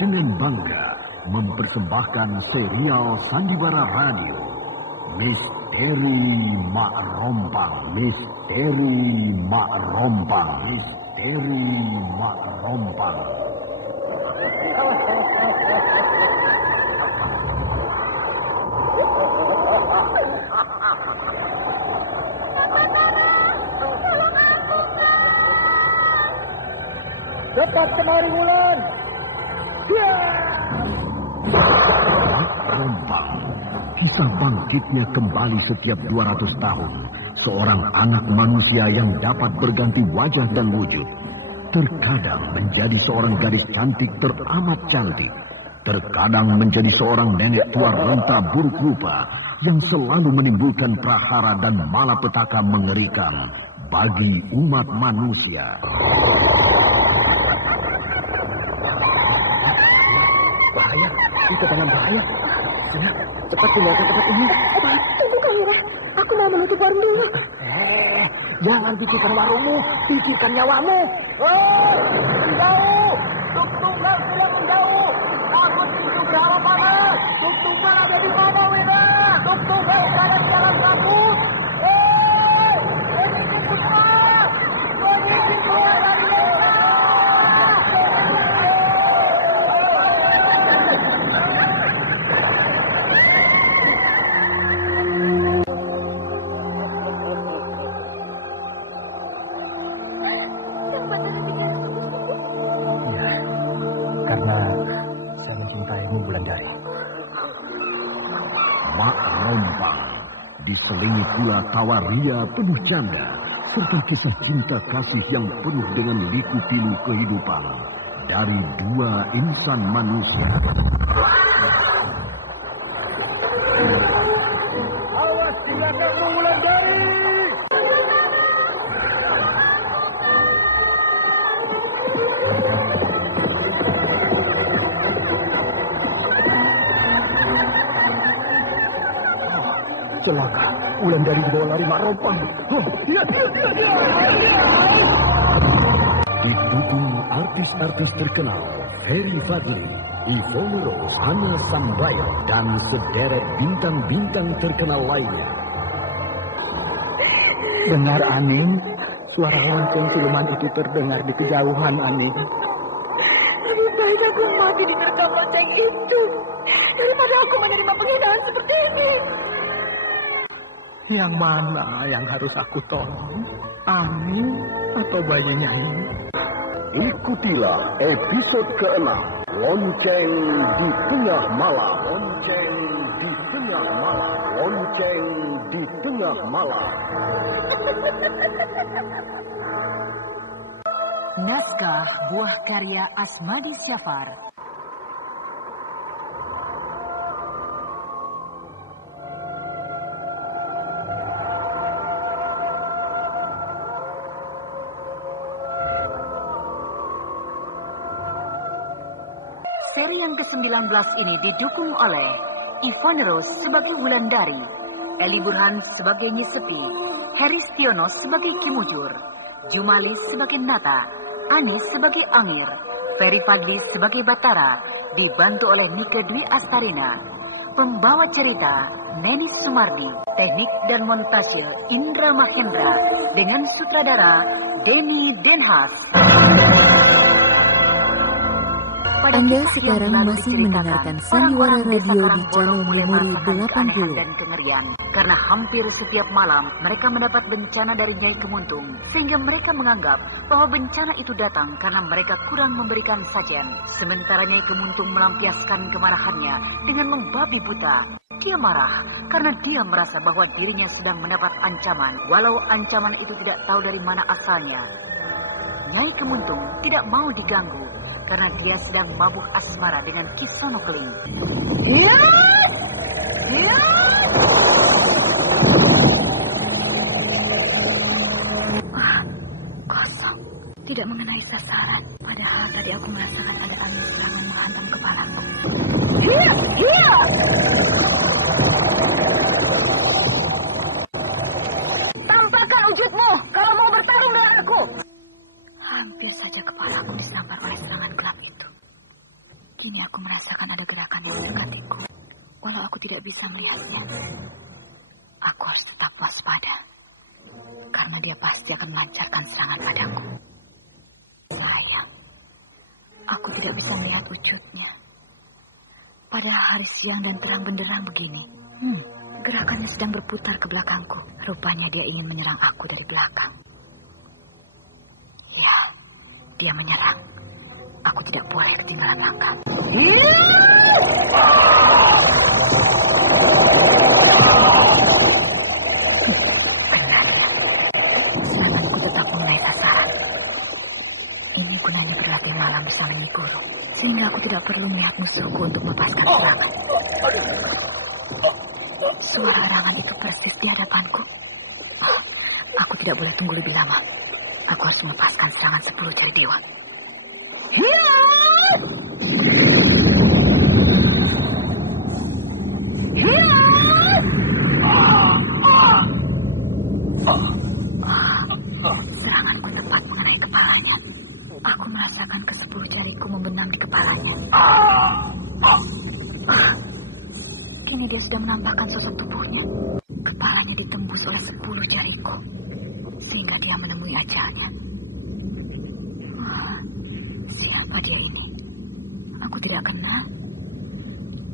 dengan bangga mempersembahkan serial Sandiwara Radio Misteri Mak Rompang, Misteri Mak Rompang, Misteri Mak Rompang. Cepat kemari Wulan. Mak Rompang, kisah bangkitnya kembali setiap 200 tahun. Seorang anak manusia yang dapat berganti wajah dan wujud. Terkadang menjadi seorang gadis cantik teramat cantik. Terkadang menjadi seorang nenek tua renta buruk rupa yang selalu menimbulkan prahara dan malapetaka mengerikan bagi umat manusia. Bahaya, kita dalam bahaya. Sina, cepat tinggalkan tempat ini. Tunggu Kamila, aku mau menutup warung dulu. Jangan pikirkan warungmu, pikirkan nyawamu. Menjauh, tuk-tukang sudah menjauh. Aku tunjuk nyawa panas. Tuk-tukang ada di mana, Wina? Tuk-tukang ada di jalan bagus. Ini cepat. Ini keluar dari karena saya mencintaimu, Wulandari. Mak Rompang diselingi pula tawa ria penuh canda serta kisah cinta kasih yang penuh dengan liku-pilu kehidupan dari dua insan manusia. Awas di belakangmu, Wulandari! Celaka, Wulandari dibawa lari Mak Rompang. Dia. Didukung artis-artis terkenal Ferry Fadli, Ivone Rose, Hana Sambayo, dan sederet bintang-bintang terkenal lainnya. Dengar, Aning, suara lonceng siluman itu terdengar di kejauhan, Aning. Lebih baik aku mati di terkam lonceng itu daripada aku menerima penghinaan seperti ini. Yang mana yang harus aku tolong? Aning atau bayinya ini? Ikutilah episode ke-6, Lonceng di Tengah Malam. Lonceng di Tengah Malam. Lonceng di Tengah Malam. Naskah buah karya Asmadi Syafar. Seri yang ke-19 ini didukung oleh Ivone Rose sebagai Wulandari, Eli Burhan sebagai Nyi Sepi, Heri Stiono sebagai Kimujur, Jumali sebagai Nata, Ani sebagai Angir, Ferry Fadli sebagai Batara, dibantu oleh Nike Dwi Astarina. Pembawa cerita Neni Sumardi, teknik dan montase Indra Mahendra, dengan sutradara Denny Denhas. Anda sekarang masih mendengarkan Sandiwara Radio di channel Memori 80. Dan kengerian. Karena hampir setiap malam mereka mendapat bencana dari Nyai Kemuntung, sehingga mereka menganggap bahwa bencana itu datang karena mereka kurang memberikan sajian. Sementara Nyai Kemuntung melampiaskan kemarahannya dengan membabi buta. Dia marah karena dia merasa bahwa dirinya sedang mendapat ancaman, walau ancaman itu tidak tahu dari mana asalnya. Nyai Kemuntung tidak mau diganggu karena dia sedang mabuk asmara dengan Kisono Keling. Kosong, tidak mengenai sasaran. Padahal tadi aku merasakan ada angin serangan menghantam kepalaku. Tampakkan wujudmu kalau mau bertarung dengan aku. Hampir saja kepalaku disambar oleh serangan gelap itu. Kini aku merasakan ada gerakan yang mendekatiku. Walau aku tidak bisa melihatnya, aku harus tetap waspada. Karena dia pasti akan melancarkan serangan padaku. Sayang, aku tidak bisa melihat wujudnya. Padahal hari siang dan terang benderang begini. Gerakannya sedang berputar ke belakangku. Rupanya dia ingin menyerang aku dari belakang. Ya, dia menyerang. Aku tidak boleh ketinggalan langkah. Benar. Seranganku tetap mengenai sasaran. Ini gunanya berlatih malam bersama Nyi Guru, sehingga aku tidak perlu melihat musuhku untuk melepaskan serangan. Suara arangan itu persis di hadapanku. Aku tidak boleh tunggu lebih lama. Aku harus melepaskan serangan 10 jari dewa. Seranganku tepat mengenai kepalanya. Aku merasakan ke-10 jariku membenam di kepalanya. Kini dia sudah menampakkan sosok tubuhnya. Kepalanya ditembus oleh 10 jariku, sehingga dia menemui ajalnya. Siapa dia ini? Aku tidak kenal.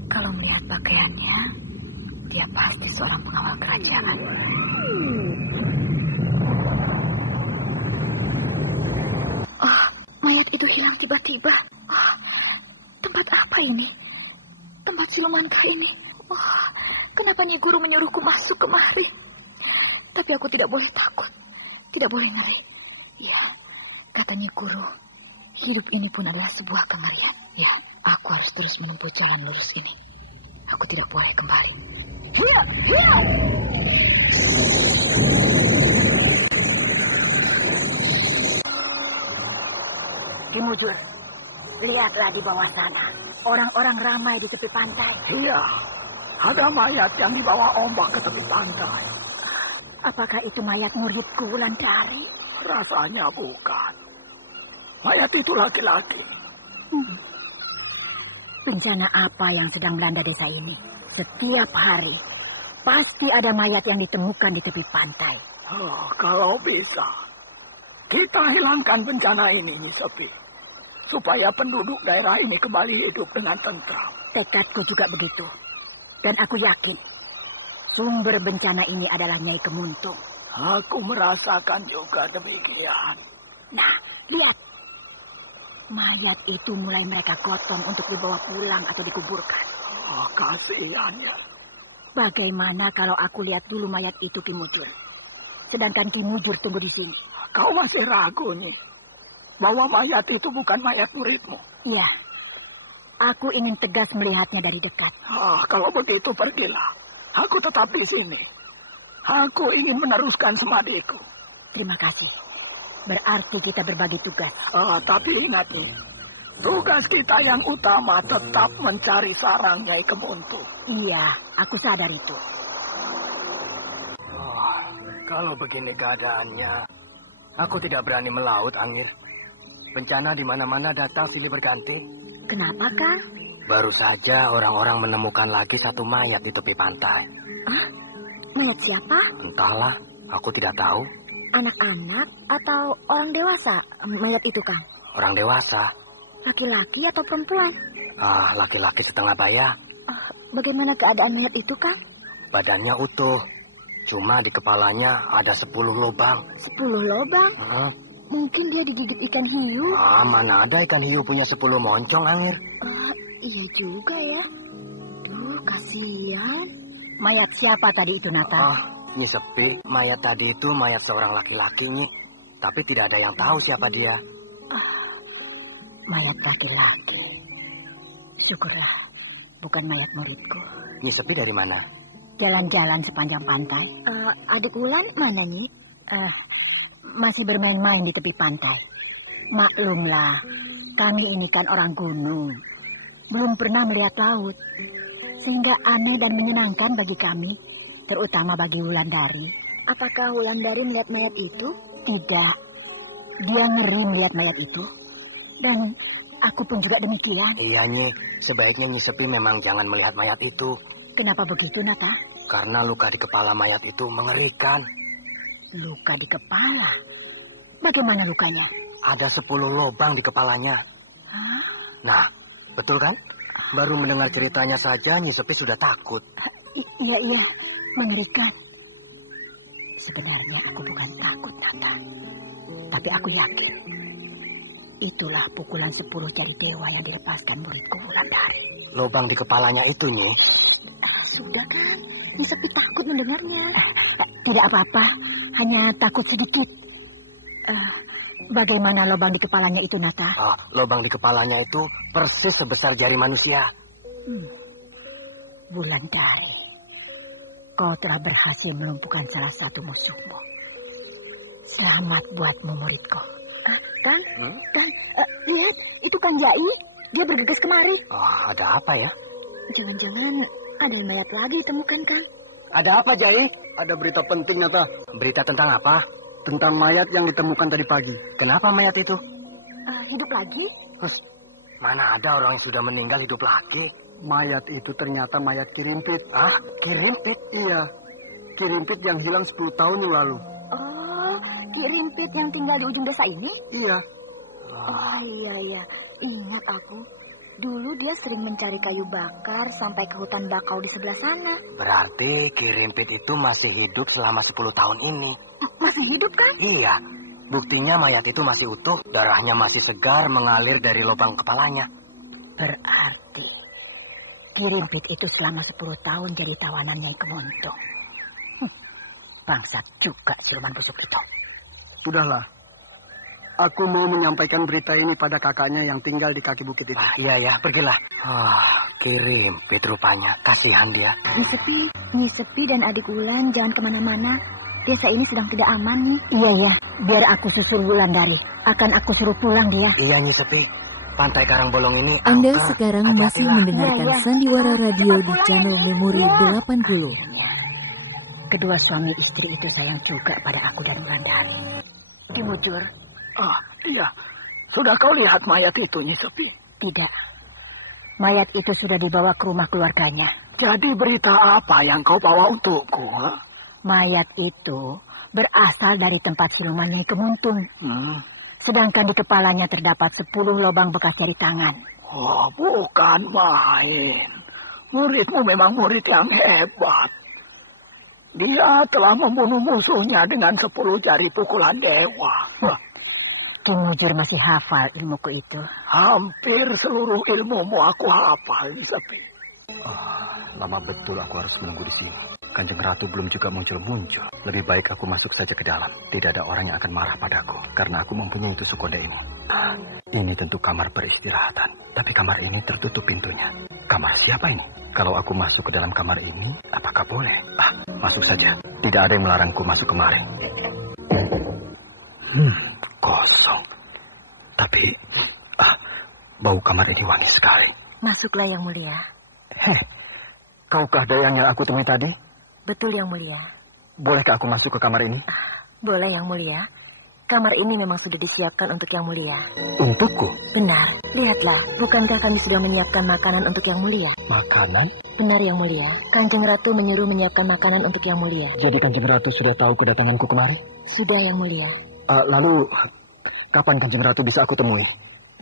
Kalau melihat pakaiannya, dia pasti seorang pengawal kerajaan. Mayat itu hilang tiba-tiba. Tempat apa ini? Tempat silumankah ini? Kenapa Nyi Guru menyuruhku masuk kemari? Tapi aku tidak boleh takut. Tidak boleh ngeri. Ya, kata Nyi Guru, hidup ini pun adalah sebuah kengerian. Ya, aku harus terus menempuh jalan lurus ini. Aku tidak boleh kembali. Kimujur, lihatlah di bawah sana. Orang-orang ramai di tepi pantai. Iya, ada mayat yang dibawa ombak ke tepi pantai. Apakah itu mayat muridku Wulandari? Rasanya bukan. Mayat itu laki-laki. Bencana apa yang sedang melanda desa ini? Setiap hari, pasti ada mayat yang ditemukan di tepi pantai. Kalau bisa, kita hilangkan bencana ini, Sepi. Supaya penduduk daerah ini kembali hidup dengan tentram. Tekadku juga begitu. Dan aku yakin, sumber bencana ini adalah Nyai Kemuntung. Aku merasakan juga demikian. Nah, lihat. Mayat itu mulai mereka gotong untuk dibawa pulang atau dikuburkan. Kasihannya. Bagaimana kalau aku lihat dulu mayat itu, Kimujur? Sedangkan Kimujur tunggu di sini. Kau masih ragu nih, bahwa mayat itu bukan mayat muridmu? Iya. Aku ingin tegas melihatnya dari dekat. Kalau begitu pergilah. Aku tetap di sini. Aku ingin meneruskan semadiku. Terima kasih. Berarti kita berbagi tugas. Tapi ingat nih, tugas kita yang utama tetap mencari sarang Nyai Kemuntung. Iya, aku sadar itu. Kalau begini keadaannya, aku tidak berani melaut, Angir. Bencana di mana-mana datang silih berganti. Kenapa, Kang? Baru saja orang-orang menemukan lagi satu mayat di tepi pantai. Mayat siapa? Entahlah, aku tidak tahu. Anak-anak atau orang dewasa mayat itu, Kang? Orang dewasa. Laki-laki atau perempuan? Laki-laki setengah baya. Bagaimana keadaan mayat itu, Kang? Badannya utuh. Cuma di kepalanya ada 10 lubang. 10 lubang? Mungkin dia digigit ikan hiu. Mana ada ikan hiu punya 10 moncong, Angir. Iya juga ya. Duh, kasihan. Mayat siapa tadi itu, Nata? Nyi Sepi, mayat tadi itu mayat seorang laki-laki, Nyi. Tapi tidak ada yang tahu siapa dia. Mayat laki-laki. Syukurlah, bukan mayat muridku. Nyi Sepi dari mana? Jalan-jalan sepanjang pantai. Adik Wulan mana, Nyi? Masih bermain-main di tepi pantai. Maklumlah, kami ini kan orang gunung. Belum pernah melihat laut. Sehingga aneh dan menyenangkan bagi kami. Terutama bagi Wulandari. Apakah Wulandari melihat mayat itu? Tidak. Dia ngeri melihat mayat itu. Dan Aku pun juga demikian. Iya, Nyi. Sebaiknya Nyi Sepi memang jangan melihat mayat itu. Kenapa begitu, Nata? Karena luka di kepala mayat itu mengerikan. Luka di kepala? Bagaimana lukanya? Ada 10 lubang di kepalanya. Hah? Nah, betul kan? Baru mendengar ceritanya saja Nyi Sepi sudah takut. Iya, mengerikan. Sebenarnya aku bukan takut, Nata. Tapi aku yakin. Itulah pukulan 10 jari dewa yang dilepaskan muridku Wulandari. Lubang di kepalanya itu, Nyi. Sudah kan? Nyi Sepi takut mendengarnya. Tidak apa-apa. Hanya takut sedikit. Bagaimana lubang di kepalanya itu, Nata? Lubang di kepalanya itu persis sebesar jari manusia. Wulandari, kau telah berhasil melumpuhkan salah satu musuhmu. Selamat buatmu, muridku. Kang, lihat, itu Kang Jai. Dia bergegas kemari. Ada apa ya? Jangan-jangan ada mayat lagi ditemukan, Kang. Ada apa, Jai? Ada berita penting, Nata. Berita tentang apa? Tentang mayat yang ditemukan tadi pagi. Kenapa mayat itu? Hidup lagi? Mana ada orang yang sudah meninggal hidup lagi? Mayat itu ternyata mayat Kirimpit. Kirimpit? Iya, Kirimpit yang hilang 10 tahun yang lalu. Oh, Kirimpit yang tinggal di ujung desa ini? Iya. Oh, iya. Ingat aku. Dulu dia sering mencari kayu bakar sampai ke hutan bakau di sebelah sana. Berarti Kirimpit itu masih hidup selama 10 tahun ini. Masih hidup, kan? Iya. Buktinya mayat itu masih utuh. Darahnya masih segar mengalir dari lubang kepalanya. Berarti Kirimpit itu selama 10 tahun jadi tawanan yang kemuntung. Bangsat juga siluman busuk itu. Sudahlah. Aku mau menyampaikan berita ini pada kakaknya yang tinggal di kaki bukit itu. Iya, pergilah. Kirimpit rupanya. Kasihan dia. Nyi Sepi dan adik Wulan jangan kemana-mana. Desa ini sedang tidak aman nih. Iya. Biar aku susul Wulandari. Akan aku suruh pulang dia. Iya, Nyi Sepi. Pantai Karangbolong ini... Anda sekarang hati-hatilah. masih mendengarkan Sandiwara Radio di channel Memori 80. Kedua suami istri itu sayang juga pada aku dan Wulandari. Kimujur. Iya. Sudah kau lihat mayat itu, Nyi Sepi? Tidak. Mayat itu sudah dibawa ke rumah keluarganya. Jadi berita apa yang kau bawa untukku? Mayat itu berasal dari tempat siluman yang kemuntung. Sedangkan di kepalanya terdapat 10 lubang bekas jari tangan. Oh, bukan main. Muridmu memang murid yang hebat. Dia telah membunuh musuhnya dengan 10 jari pukulan dewa. Kimujur masih hafal ilmuku itu. Hampir seluruh ilmumu aku hafal, Sepi. Lama betul aku harus menunggu di sini. Kanjeng Ratu belum juga muncul-muncul. Lebih baik aku masuk saja ke dalam. Tidak ada orang yang akan marah padaku. Karena aku mempunyai tusuk kode ilmu. Ini tentu kamar peristirahatan. Tapi kamar ini tertutup pintunya. Kamar siapa ini? Kalau aku masuk ke dalam kamar ini, apakah boleh? Masuk saja. Tidak ada yang melarangku masuk kemari. Kosong. Tapi, bau kamar ini wangi sekali. Masuklah, Yang Mulia. Kaukah Dayang yang aku temui tadi? Betul, Yang Mulia. Bolehkah aku masuk ke kamar ini? Boleh, Yang Mulia. Kamar ini memang sudah disiapkan untuk Yang Mulia. Untukku? Benar. Lihatlah, bukankah kami sudah menyiapkan makanan untuk Yang Mulia? Makanan? Benar, Yang Mulia. Kanjeng Ratu menyuruh menyiapkan makanan untuk Yang Mulia. Jadi Kanjeng Ratu sudah tahu kedatanganku kemari? Sudah, Yang Mulia. Lalu, kapan Kanjeng Ratu bisa aku temui?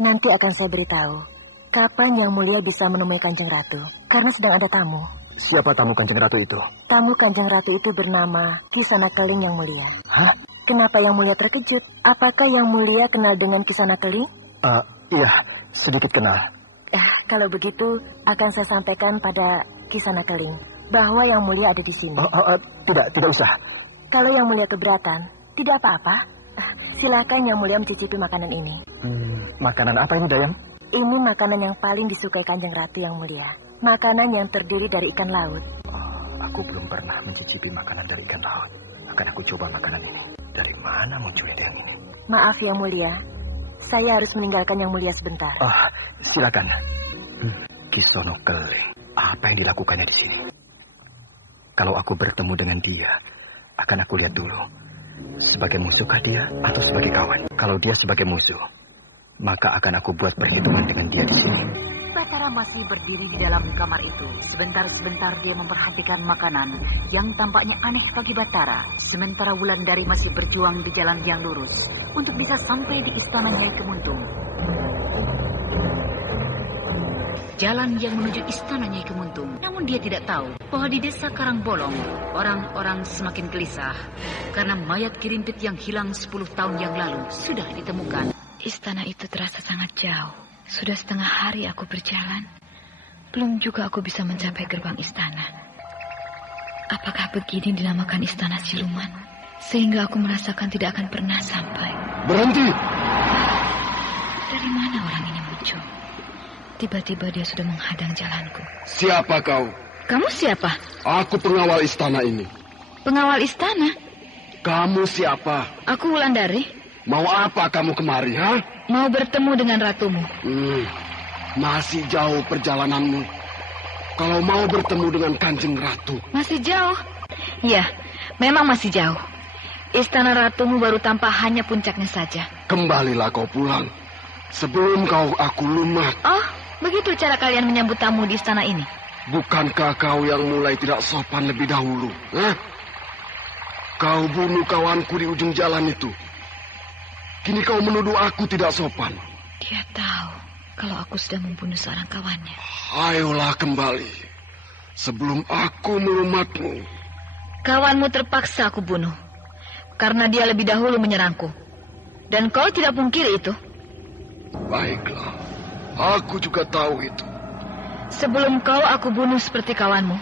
Nanti akan saya beritahu. Kapan Yang Mulia bisa menemui Kanjeng Ratu? Karena sedang ada tamu. Siapa tamu Kanjeng Ratu itu? Tamu Kanjeng Ratu itu bernama Kisana Keling, Yang Mulia. Hah? Kenapa Yang Mulia terkejut? Apakah Yang Mulia kenal dengan Kisana Keling? Iya, sedikit kenal. Kalau begitu, akan saya sampaikan pada Kisana Keling bahwa Yang Mulia ada di sini. Tidak usah. Kalau Yang Mulia keberatan, tidak apa-apa. Silakan Yang Mulia mencicipi makanan ini. Makanan apa ini, Dayang? Ini makanan yang paling disukai Kanjeng Ratu, Yang Mulia. Makanan yang terdiri dari ikan laut. Aku belum pernah mencicipi makanan dari ikan laut. Akan aku coba makanan ini. Dari mana muncul ide ini? Maaf, Yang Mulia. Saya harus meninggalkan Yang Mulia sebentar. Silakan. Kisono Keling. Apa yang dilakukannya di sini? Kalau aku bertemu dengan dia, akan aku lihat dulu. Sebagai musuhkah dia atau sebagai kawan? Kalau dia sebagai musuh, maka akan aku buat perhitungan dengan dia di sini. Batara masih berdiri di dalam kamar itu. Sebentar-sebentar dia memperhatikan makanan yang tampaknya aneh bagi Batara. Sementara Wulandari masih berjuang di jalan yang lurus untuk bisa sampai di istana Nyai Kemuntung. Jalan yang menuju istana Nyai Kemuntung. Namun dia tidak tahu bahwa di desa Karangbolong orang-orang semakin gelisah karena mayat Kirimpit yang hilang 10 tahun yang lalu sudah ditemukan. Istana itu terasa sangat jauh. Sudah setengah hari aku berjalan. Belum juga aku bisa mencapai gerbang istana. Apakah begini dinamakan istana siluman? Sehingga aku merasakan tidak akan pernah sampai. Berhenti! Dari mana orang ini muncul? Tiba-tiba dia sudah menghadang jalanku. Siapa kau? Kamu siapa? Aku pengawal istana ini. Pengawal istana? Kamu siapa? Aku Wulandari. Mau apa kamu kemari, ha? Mau bertemu dengan ratumu. Masih jauh perjalananmu. Kalau mau bertemu dengan Kanjeng Ratu. Masih jauh? Ya, memang masih jauh. Istana ratumu baru tampak hanya puncaknya saja. Kembalilah kau pulang. Sebelum aku lumat. Oh, begitu cara kalian menyambut tamu di istana ini? Bukankah kau yang mulai tidak sopan lebih dahulu? Kau bunuh kawanku di ujung jalan itu. Kini kau menuduh aku tidak sopan. Dia tahu kalau aku sudah membunuh seorang kawannya. Ayolah kembali. Sebelum aku melumatmu. Kawanmu terpaksa aku bunuh. Karena dia lebih dahulu menyerangku. Dan kau tidak pungkiri itu. Baiklah. Aku juga tahu itu. Sebelum kau aku bunuh seperti kawanmu.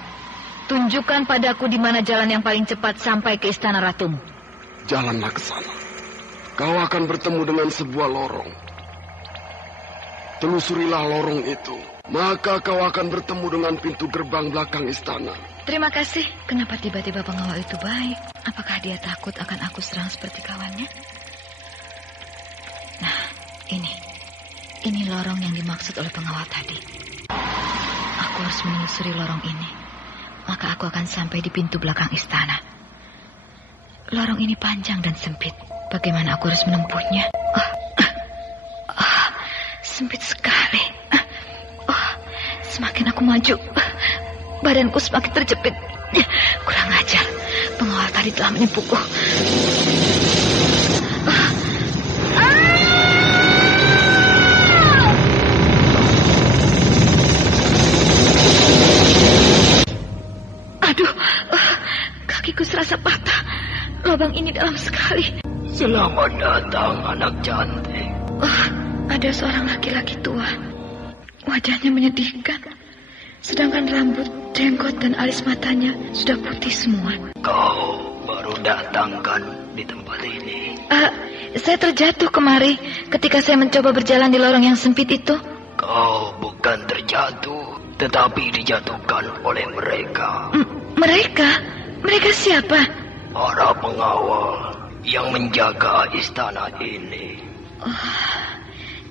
Tunjukkan padaku di mana jalan yang paling cepat sampai ke istana ratumu. Jalanlah ke sana. Kau akan bertemu dengan sebuah lorong. Telusurilah lorong itu. Maka kau akan bertemu dengan pintu gerbang belakang istana. Terima kasih. Kenapa tiba-tiba pengawal itu baik? Apakah dia takut akan aku serang seperti kawannya? Nah, ini lorong yang dimaksud oleh pengawal tadi. Aku harus menelusuri lorong ini. Maka aku akan sampai di pintu belakang istana. Lorong ini panjang dan sempit. Bagaimana aku harus menempuhnya? Sempit sekali. Semakin aku maju, badanku semakin terjepit. Kurang ajar. Pengawal tadi telah menipuku. Aduh, kakiku serasa patah. Lubang ini dalam sekali. Selamat datang, anak cantik. Ada seorang laki-laki tua. Wajahnya menyedihkan. Sedangkan rambut, jenggot, dan alis matanya sudah putih semua. Kau baru datang kan di tempat ini? Saya terjatuh kemari ketika saya mencoba berjalan di lorong yang sempit itu. Kau bukan terjatuh, tetapi dijatuhkan oleh mereka. Mereka? Mereka siapa? Para pengawal yang menjaga istana ini.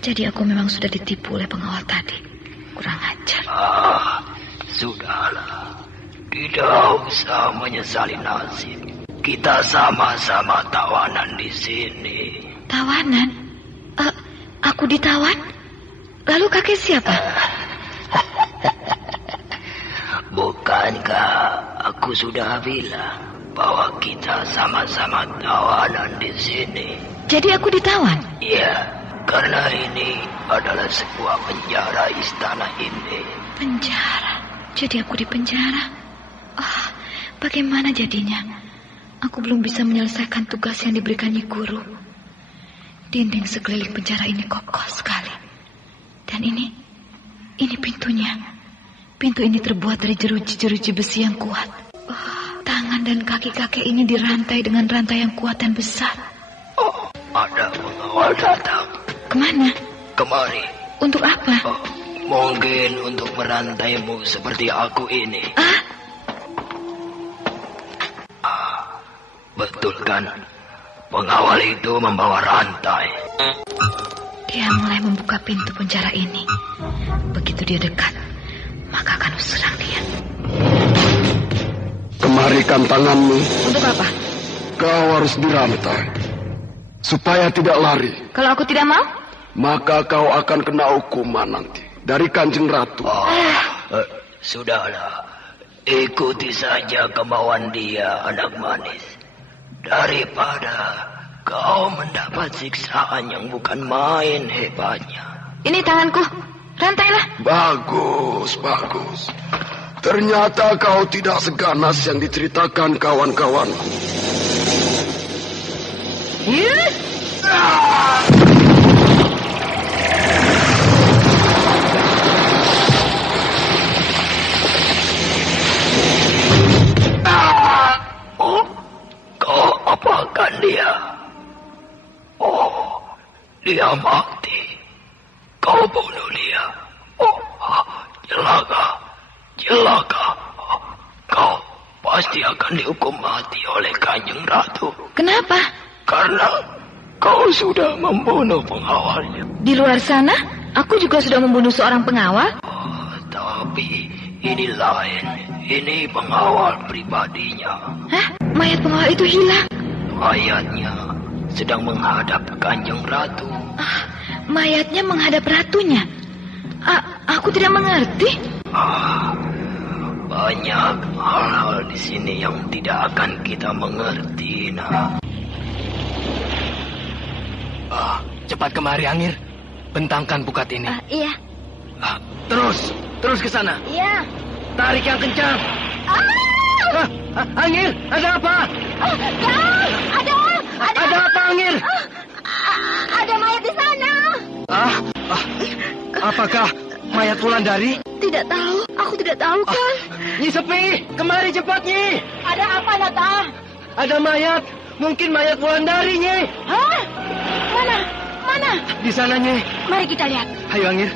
Jadi aku memang sudah ditipu oleh pengawal tadi. Kurang ajar. Sudahlah. Tidak usah menyesali nasib. Kita sama-sama tawanan di sini. Tawanan? Aku ditawan? Lalu kakek siapa? Bukankah aku sudah bilang bahwa kita sama-sama tawanan di sini? Jadi aku ditawan? Iya, karena ini adalah sebuah penjara istana ini. Penjara? Jadi aku di penjara? Bagaimana jadinya? Aku belum bisa menyelesaikan tugas yang diberikan Nyi Guru. Dinding sekeliling penjara ini kokoh sekali. Dan ini pintunya. Pintu ini terbuat dari jeruji-jeruji besi yang kuat. Tangan dan kaki kakek ini dirantai dengan rantai yang kuat dan besar. Ada pengawal datang. Kemana? Kemari. Untuk apa? Mungkin untuk merantaimu seperti aku ini. Betul kan? Pengawal itu membawa rantai. Dia mulai membuka pintu penjara ini. Begitu dia dekat, maka akan serang dia. Kemarikan tanganmu. Untuk apa? Kau harus dirantai supaya tidak lari. Kalau aku tidak mau? maka kau akan kena hukuman nanti dari Kanjeng Ratu. Sudahlah, ikuti saja kemauan dia, anak manis. Daripada kau mendapat siksaan yang bukan main hebatnya. Ini tanganku, rantailah. Bagus, bagus. Ternyata kau tidak seganas yang diceritakan kawan-kawanku. Kau apakan dia? Oh, dia mati. Kau bunuh dia. Oh, celaka. Kau pasti akan dihukum mati oleh Kanjeng Ratu. Kenapa? Karena kau sudah membunuh pengawalnya. Di luar sana, aku juga sudah membunuh seorang pengawal. Tapi ini lain. Ini pengawal pribadinya. Hah? Mayat pengawal itu hilang? Mayatnya sedang menghadap Kanjeng Ratu. Mayatnya menghadap ratunya? Aku tidak mengerti. Banyak hal-hal di sini yang tidak akan kita mengerti, nak. Cepat kemari, Angir. Bentangkan pukat ini. Iya. Terus ke sana. Iya. Tarik yang kencang. Angir, ada apa? Ada apa, Angir? Ada mayat di sana. Apakah mayat Wulandari? Tidak tahu, aku tidak tahu, Kang. Nyi Sepi, kemari cepat, Nyi. Ada apa, Nata? Ada mayat, mungkin mayat Wulandari, Nyi. Hah? Mana? Di sana, Nyi. Mari kita lihat. Ayo, Angir.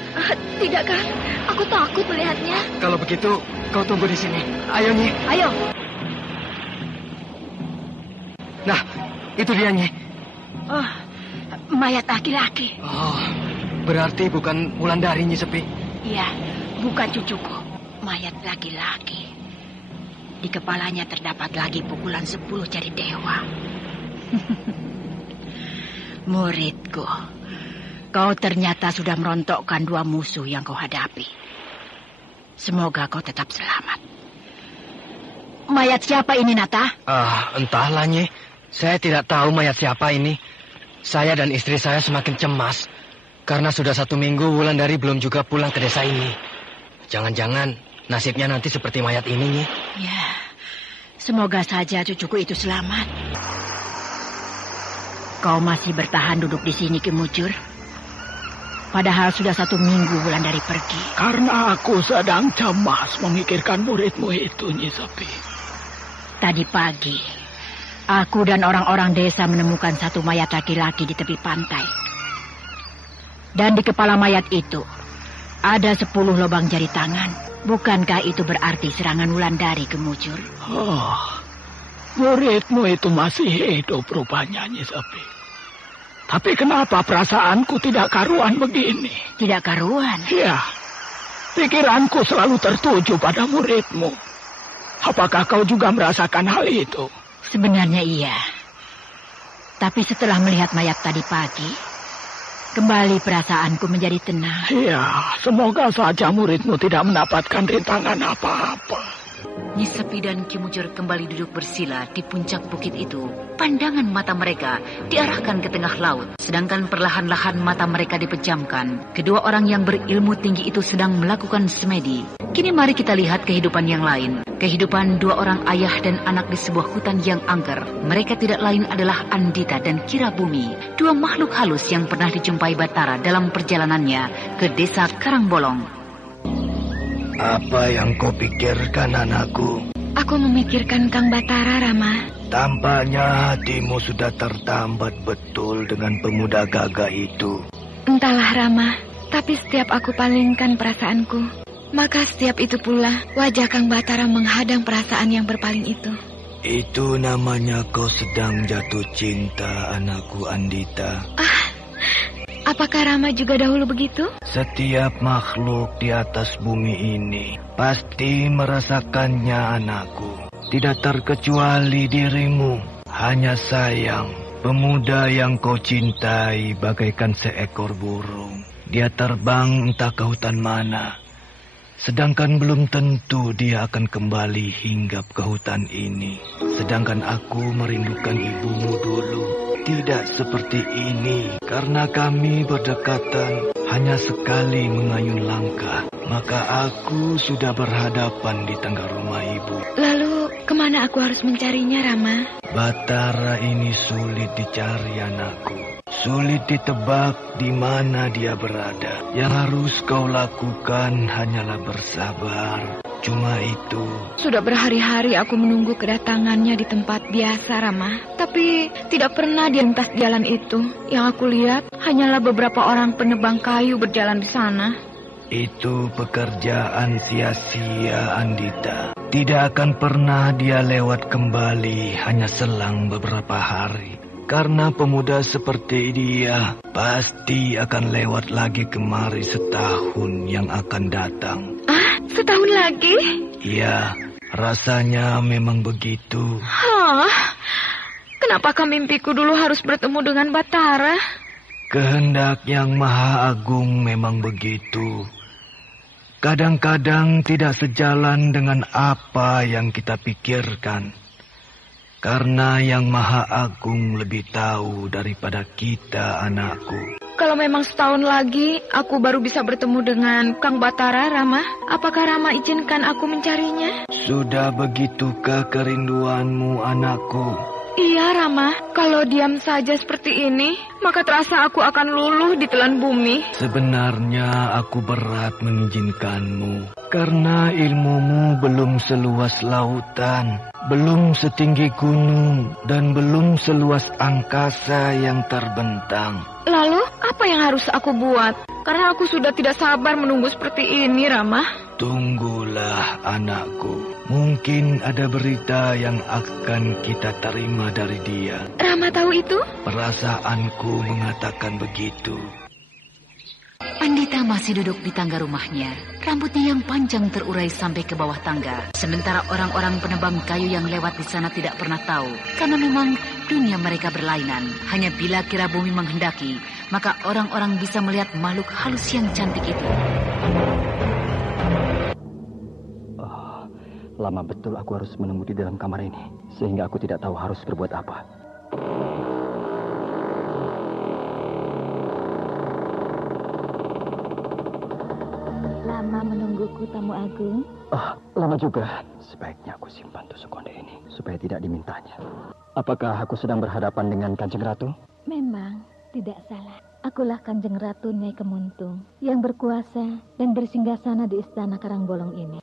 Tidak, Kang. Aku takut melihatnya. Kalau begitu, kau tunggu di sini. Ayo, Nyi. Ayo. Nah, itu dia, Nyi. Mayat laki-laki. Berarti bukan Wulandari, Nyi Sepi. Iya, bukan cucuku. Mayat laki-laki. Di kepalanya terdapat lagi pukulan 10 jari dewa. Muridku, kau ternyata sudah merontokkan 2 musuh yang kau hadapi. Semoga kau tetap selamat. Mayat siapa ini, Nata? Entahlah, Nyi. Saya tidak tahu mayat siapa ini. Saya dan istri saya semakin cemas. Karena sudah 1 minggu Wulandari belum juga pulang ke desa ini. Jangan-jangan nasibnya nanti seperti mayat ini, Nyi. Ya, semoga saja cucuku itu selamat. Kau masih bertahan duduk di sini, Ki Mujur. Padahal sudah 1 minggu Wulandari pergi. Karena aku sedang cemas memikirkan muridmu itu, Nyi Sepi. Tadi pagi, aku dan orang-orang desa menemukan 1 mayat laki-laki di tepi pantai. Dan di kepala mayat itu ada 10 lubang jari tangan. Bukankah itu berarti serangan Wulandari, Ki Mujur? Muridmu itu masih hidup rupanya, Nyi Sepi. Tapi kenapa perasaanku tidak karuan begini? Tidak karuan? Ya, pikiranku selalu tertuju pada muridmu. Apakah kau juga merasakan hal itu? Sebenarnya iya. Tapi setelah melihat mayat tadi pagi, kembali perasaanku menjadi tenang. Ya, semoga saja muridmu tidak mendapatkan rintangan apa-apa. Nyi Sepi dan Ki Mujur kembali duduk bersila di puncak bukit itu. Pandangan mata mereka diarahkan ke tengah laut. Sedangkan perlahan-lahan mata mereka dipejamkan. Kedua orang yang berilmu tinggi itu sedang melakukan semedi. Kini mari kita lihat kehidupan yang lain. Kehidupan 2 orang ayah dan anak di sebuah hutan yang angker. Mereka tidak lain adalah Andita dan Kirabumi. 2 makhluk halus yang pernah dijumpai Batara dalam perjalanannya ke desa Karangbolong. Apa yang kau pikirkan, anakku? Aku memikirkan Kang Batara, Rama. Tampaknya hatimu sudah tertambat betul dengan pemuda gagah itu. Entahlah, Rama. Tapi setiap aku palingkan perasaanku, maka setiap itu pula wajah Kang Batara menghadang perasaan yang berpaling itu. Itu namanya kau sedang jatuh cinta, anakku Andita. Apakah Rama juga dahulu begitu? Setiap makhluk di atas bumi ini pasti merasakannya, anakku. Tidak terkecuali dirimu. Hanya sayang, Pemuda yang kau cintai bagaikan seekor burung. Dia terbang entah ke hutan mana. Sedangkan belum tentu dia akan kembali hinggap ke hutan ini. Sedangkan aku merindukan ibumu dulu. Tidak seperti ini. Karena kami berdekatan hanya sekali mengayun langkah. Maka aku sudah berhadapan di tangga rumah ibu. Lalu kemana aku harus mencarinya, Rama? Batara ini sulit dicari, anakku. Sulit ditebak di mana dia berada. Yang harus kau lakukan hanyalah bersabar. Cuma itu. Sudah berhari-hari aku menunggu kedatangannya di tempat biasa, Rama. Tapi tidak pernah dia entah jalan itu. Yang aku lihat hanyalah beberapa orang penebang kayu berjalan di sana. Itu pekerjaan sia-sia, Andita. Tidak akan pernah dia lewat kembali hanya selang beberapa hari. Karena pemuda seperti dia pasti akan lewat lagi kemari setahun yang akan datang. Ah, setahun lagi? Iya, rasanya memang begitu. Kenapakah mimpiku dulu harus bertemu dengan Batara? Kehendak yang Maha Agung memang begitu. Kadang-kadang tidak sejalan dengan apa yang kita pikirkan. Karena yang Maha Agung lebih tahu daripada kita, anakku. Kalau memang setahun lagi aku baru bisa bertemu dengan Kang Batara, Rama, apakah Rama izinkan aku mencarinya? Sudah begitukah kerinduanmu, anakku? Iya, Rama. Kalau diam saja seperti ini, maka terasa aku akan luluh di telan bumi. Sebenarnya aku berat mengizinkanmu. Karena ilmumu belum seluas lautan, belum setinggi gunung, dan belum seluas angkasa yang terbentang. Lalu, apa yang harus aku buat? Karena aku sudah tidak sabar menunggu seperti ini, Rama. Tunggulah, anakku. Mungkin ada berita yang akan kita terima dari dia. Rama tahu itu? Perasaanku mengatakan begitu. Andita masih duduk di tangga rumahnya. Rambutnya yang panjang terurai sampai ke bawah tangga. Sementara orang-orang penebang kayu yang lewat di sana tidak pernah tahu. Karena memang dunia mereka berlainan. Hanya bila kira bumi menghendaki, maka orang-orang bisa melihat makhluk halus yang cantik itu. Lama betul aku harus menunggu di dalam kamar ini, sehingga aku tidak tahu harus berbuat apa. Lama menungguku, Tamu Agung? Lama juga. Sebaiknya aku simpan tusuk konde ini, supaya tidak dimintanya. Apakah aku sedang berhadapan dengan Kanjeng Ratu? Memang, tidak salah. Akulah Kanjeng Ratu Nyai Kemuntung yang berkuasa dan bersinggasana di istana Karangbolong ini.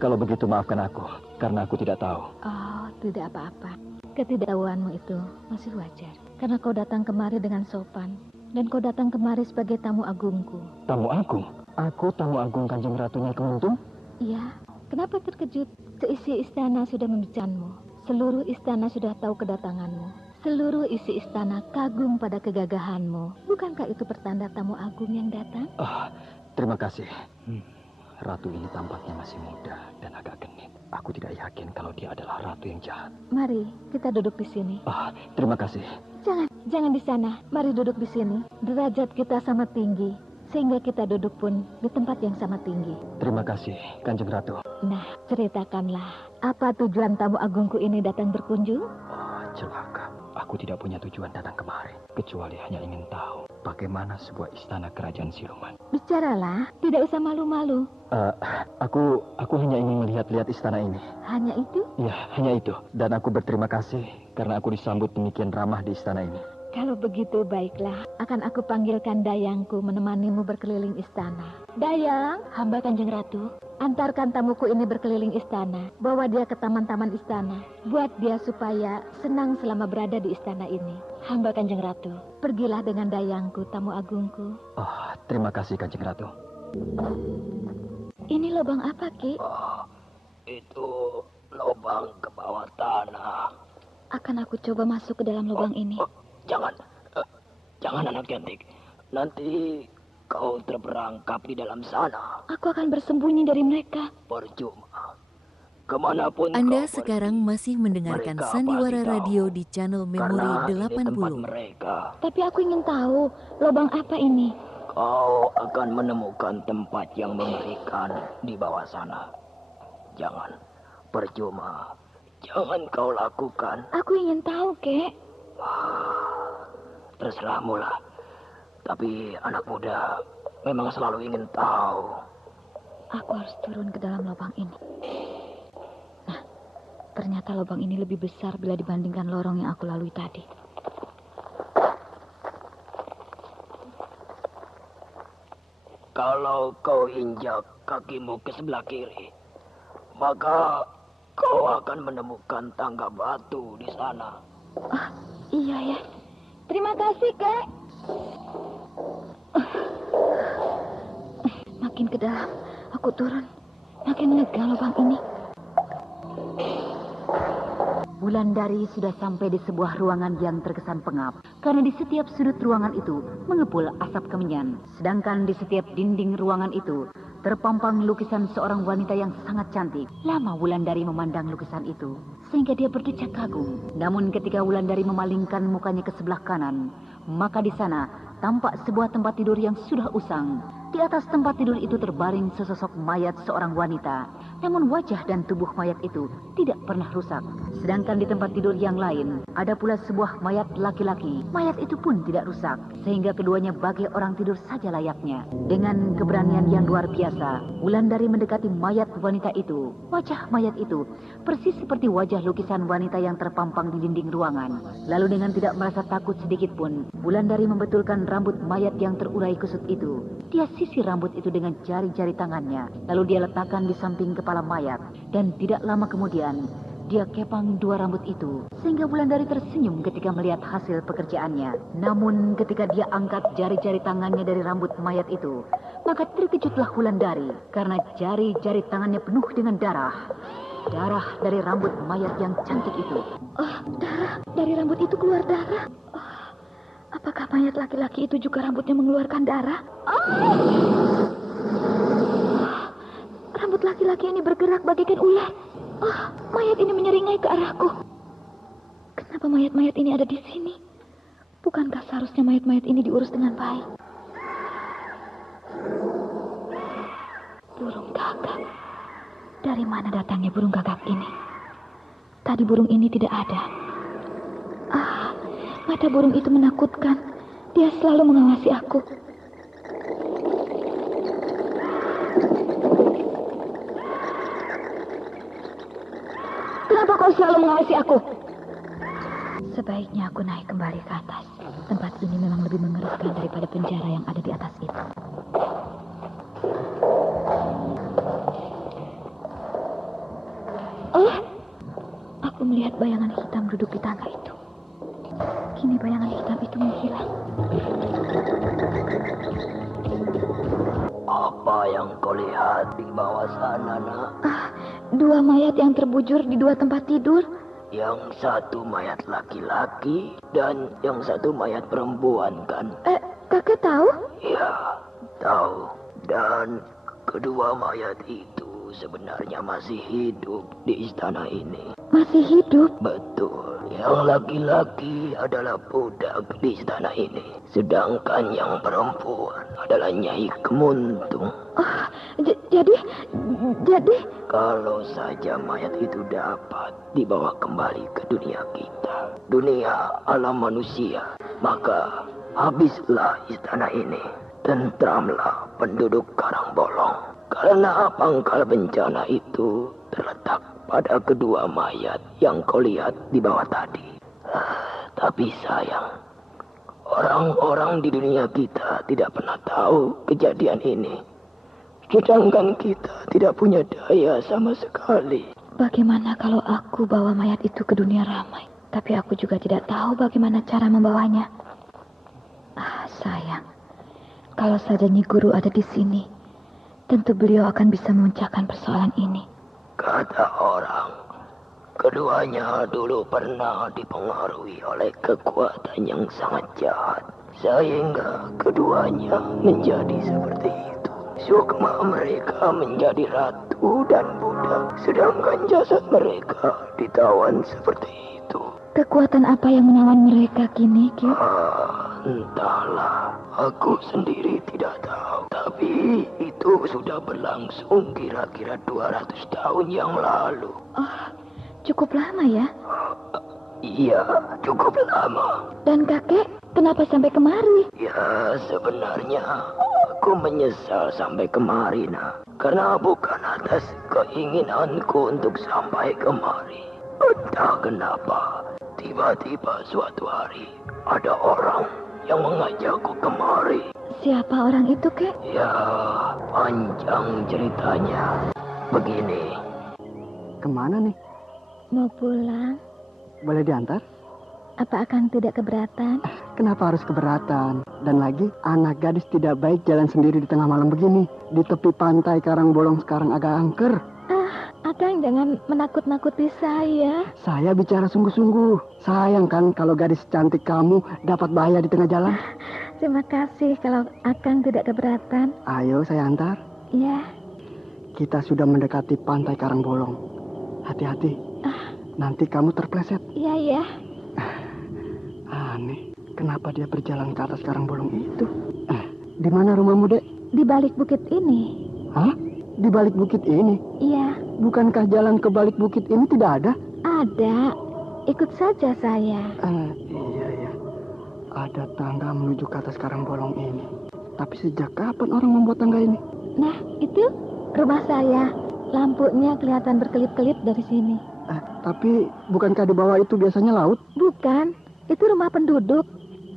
Kalau begitu maafkan aku, karena aku tidak tahu. Oh, tidak apa-apa. Ketidaktahuanmu itu masih wajar. Karena kau datang kemari dengan sopan. Dan kau datang kemari sebagai tamu agungku. Tamu agung? Aku tamu agung Kanjeng Ratu Nyai Kemuntung? Iya, kenapa terkejut? Seisi istana sudah membicarakanmu. Seluruh istana sudah tahu kedatanganmu. Seluruh isi istana kagum pada kegagahanmu. Bukankah itu pertanda tamu agung yang datang? Terima kasih. Ratu ini tampaknya masih muda dan agak genit. Aku tidak yakin kalau dia adalah ratu yang jahat. Mari, kita duduk di sini. Terima kasih. Jangan di sana. Mari duduk di sini. Derajat kita sama tinggi, sehingga kita duduk pun di tempat yang sama tinggi. Terima kasih, Kanjeng Ratu. Nah, ceritakanlah. Apa tujuan tamu agungku ini datang berkunjung? Celaka. Aku tidak punya tujuan datang kemari, kecuali hanya ingin tahu bagaimana sebuah istana kerajaan siluman. Bicaralah, tidak usah malu-malu. Aku hanya ingin melihat-lihat istana ini. Hanya itu? Ya, hanya itu. Dan aku berterima kasih karena aku disambut demikian ramah di istana ini. Kalau begitu baiklah, akan aku panggilkan Dayangku menemanimu berkeliling istana. Dayang, hamba Kanjeng Ratu, antarkan tamuku ini berkeliling istana. Bawa dia ke taman-taman istana. Buat dia supaya senang selama berada di istana ini. Hamba Kanjeng Ratu, pergilah dengan Dayangku, tamu agungku. Terima kasih Kanjeng Ratu. Ini lubang apa, Ki? Itu lubang ke bawah tanah. Akan aku coba masuk ke dalam lubang ini. Jangan anak cantik. Nanti kau terperangkap di dalam sana. Aku akan bersembunyi dari mereka. Percuma. kemanapun Anda kau sekarang masih mendengarkan mereka Sandiwara pasti tahu. Radio di channel Memori Karena ini tempat 80. mereka. Tapi aku ingin tahu, lubang apa ini? Kau akan menemukan tempat yang mengerikan di bawah sana. Jangan, percuma. Jangan kau lakukan. Aku ingin tahu, Kek. Terserahmu lah. Tapi anak muda memang selalu ingin tahu. Aku harus turun ke dalam lubang ini. Nah, ternyata lubang ini lebih besar bila dibandingkan lorong yang aku lalui tadi. Kalau kau injak kakimu ke sebelah kiri, maka kau akan menemukan tangga batu di sana. Ah, iya ya. Terima kasih, Kek. Makin ke dalam, aku turun. Makin lega lubang ini. Wulandari sudah sampai di sebuah ruangan yang terkesan pengap. Karena di setiap sudut ruangan itu mengepul asap kemenyan. Sedangkan di setiap dinding ruangan itu terpampang lukisan seorang wanita yang sangat cantik. Lama Wulandari memandang lukisan itu, sehingga dia berdecak kagum. Namun ketika Wulandari memalingkan mukanya ke sebelah kanan, maka di sana tampak sebuah tempat tidur yang sudah usang. Di atas tempat tidur itu terbaring sesosok mayat seorang wanita. Namun wajah dan tubuh mayat itu tidak pernah rusak. Sedangkan di tempat tidur yang lain, ada pula sebuah mayat laki-laki. Mayat itu pun tidak rusak, sehingga keduanya bagai orang tidur saja layaknya. Dengan keberanian yang luar biasa, Wulandari mendekati mayat wanita itu. Wajah mayat itu persis seperti wajah lukisan wanita yang terpampang di dinding ruangan. Lalu dengan tidak merasa takut sedikit pun, Wulandari membetulkan rambut mayat yang terurai kusut itu. Dia sisir rambut itu dengan jari-jari tangannya. Lalu dia letakkan di samping kepala mayat. Dan tidak lama kemudian, dia kepang dua rambut itu. Sehingga Wulandari tersenyum ketika melihat hasil pekerjaannya. Namun ketika dia angkat jari-jari tangannya dari rambut mayat itu, maka terkejutlah Wulandari. Karena jari-jari tangannya penuh dengan darah. Darah dari rambut mayat yang cantik itu. Oh, darah. Dari rambut itu keluar darah. Oh, apakah mayat laki-laki itu juga rambutnya mengeluarkan darah? Rambut laki-laki ini bergerak bagaikan ular. Oh, mayat ini menyeringai ke arahku. Kenapa mayat-mayat ini ada di sini? Bukankah seharusnya mayat-mayat ini diurus dengan baik? Burung gagak. Dari mana datangnya burung gagak ini? Tadi burung ini tidak ada. Ah, mata burung itu menakutkan. Dia selalu mengawasi aku. Kenapa kau selalu mengawasi aku? Sebaiknya aku naik kembali ke atas. Tempat ini memang lebih mengerikan daripada penjara yang ada di atas itu. Oh, aku melihat bayangan hitam duduk di tangga itu. Kini bayangan hitam itu menghilang. Apa yang kau lihat di bawah sana, nak? Dua mayat yang terbujur di dua tempat tidur. Yang satu mayat laki-laki dan yang satu mayat perempuan, kan? Kakak tahu? Ya, tahu. Dan kedua mayat itu sebenarnya masih hidup di istana ini. Masih hidup? Betul. Yang laki-laki adalah budak di istana ini. Sedangkan yang perempuan adalah Nyai Kemuntung. Oh, jadi... Kalau saja mayat itu dapat dibawa kembali ke dunia kita, dunia alam manusia, maka habislah istana ini. Tentramlah penduduk Karangbolong. Karena pangkal bencana itu terletak pada kedua mayat yang kau lihat di bawah tadi. Tapi sayang, orang-orang di dunia kita tidak pernah tahu kejadian ini. Sedangkan kita tidak punya daya sama sekali. Bagaimana kalau aku bawa mayat itu ke dunia ramai? Tapi aku juga tidak tahu bagaimana cara membawanya. Sayang. Kalau saja Nyi Guru ada di sini, tentu beliau akan bisa memecahkan persoalan ini. Kata orang, keduanya dulu pernah dipengaruhi oleh kekuatan yang sangat jahat. Sehingga keduanya menjadi seperti itu. Sukma mereka menjadi ratu dan budak, sedangkan jasad mereka ditawan seperti itu. Kekuatan apa yang menawan mereka kini, Ki? Entahlah, aku sendiri tidak tahu. Tapi itu sudah berlangsung kira-kira 200 tahun yang lalu. Oh, cukup lama ya? Iya, cukup lama. Dan kakek, kenapa sampai kemari? Ya, sebenarnya aku menyesal sampai kemari, nak. Karena bukan atas keinginanku untuk sampai kemari. Entah kenapa, tiba-tiba suatu hari ada orang yang mengajakku kemari. Siapa orang itu, Kek? Ya, panjang ceritanya. Begini. Kemana nih? Mau pulang. Boleh diantar? Apa Akang tidak keberatan? Kenapa harus keberatan? Dan lagi, anak gadis tidak baik jalan sendiri di tengah malam begini. Di tepi pantai Karangbolong sekarang agak angker. Akang jangan menakut-nakuti saya. Saya bicara sungguh-sungguh. Sayang kan kalau gadis cantik kamu dapat bahaya di tengah jalan. Terima kasih kalau Akang tidak keberatan. Ayo saya antar. Iya. Kita sudah mendekati pantai Karangbolong. Hati-hati. Nanti kamu terpleset. Iya, iya. Aneh, kenapa dia berjalan ke atas Karangbolong itu? Di mana rumahmu, Dek? Di balik bukit ini. Hah? Di balik bukit ini? Iya. Bukankah jalan ke balik bukit ini tidak ada? Ada. Ikut saja saya. Iya. Ada tangga menuju ke atas Karangbolong ini. Tapi sejak kapan orang membuat tangga ini? Nah, itu rumah saya. Lampunya kelihatan berkelip-kelip dari sini. Tapi bukankah di bawah itu biasanya laut? Bukan, itu rumah penduduk.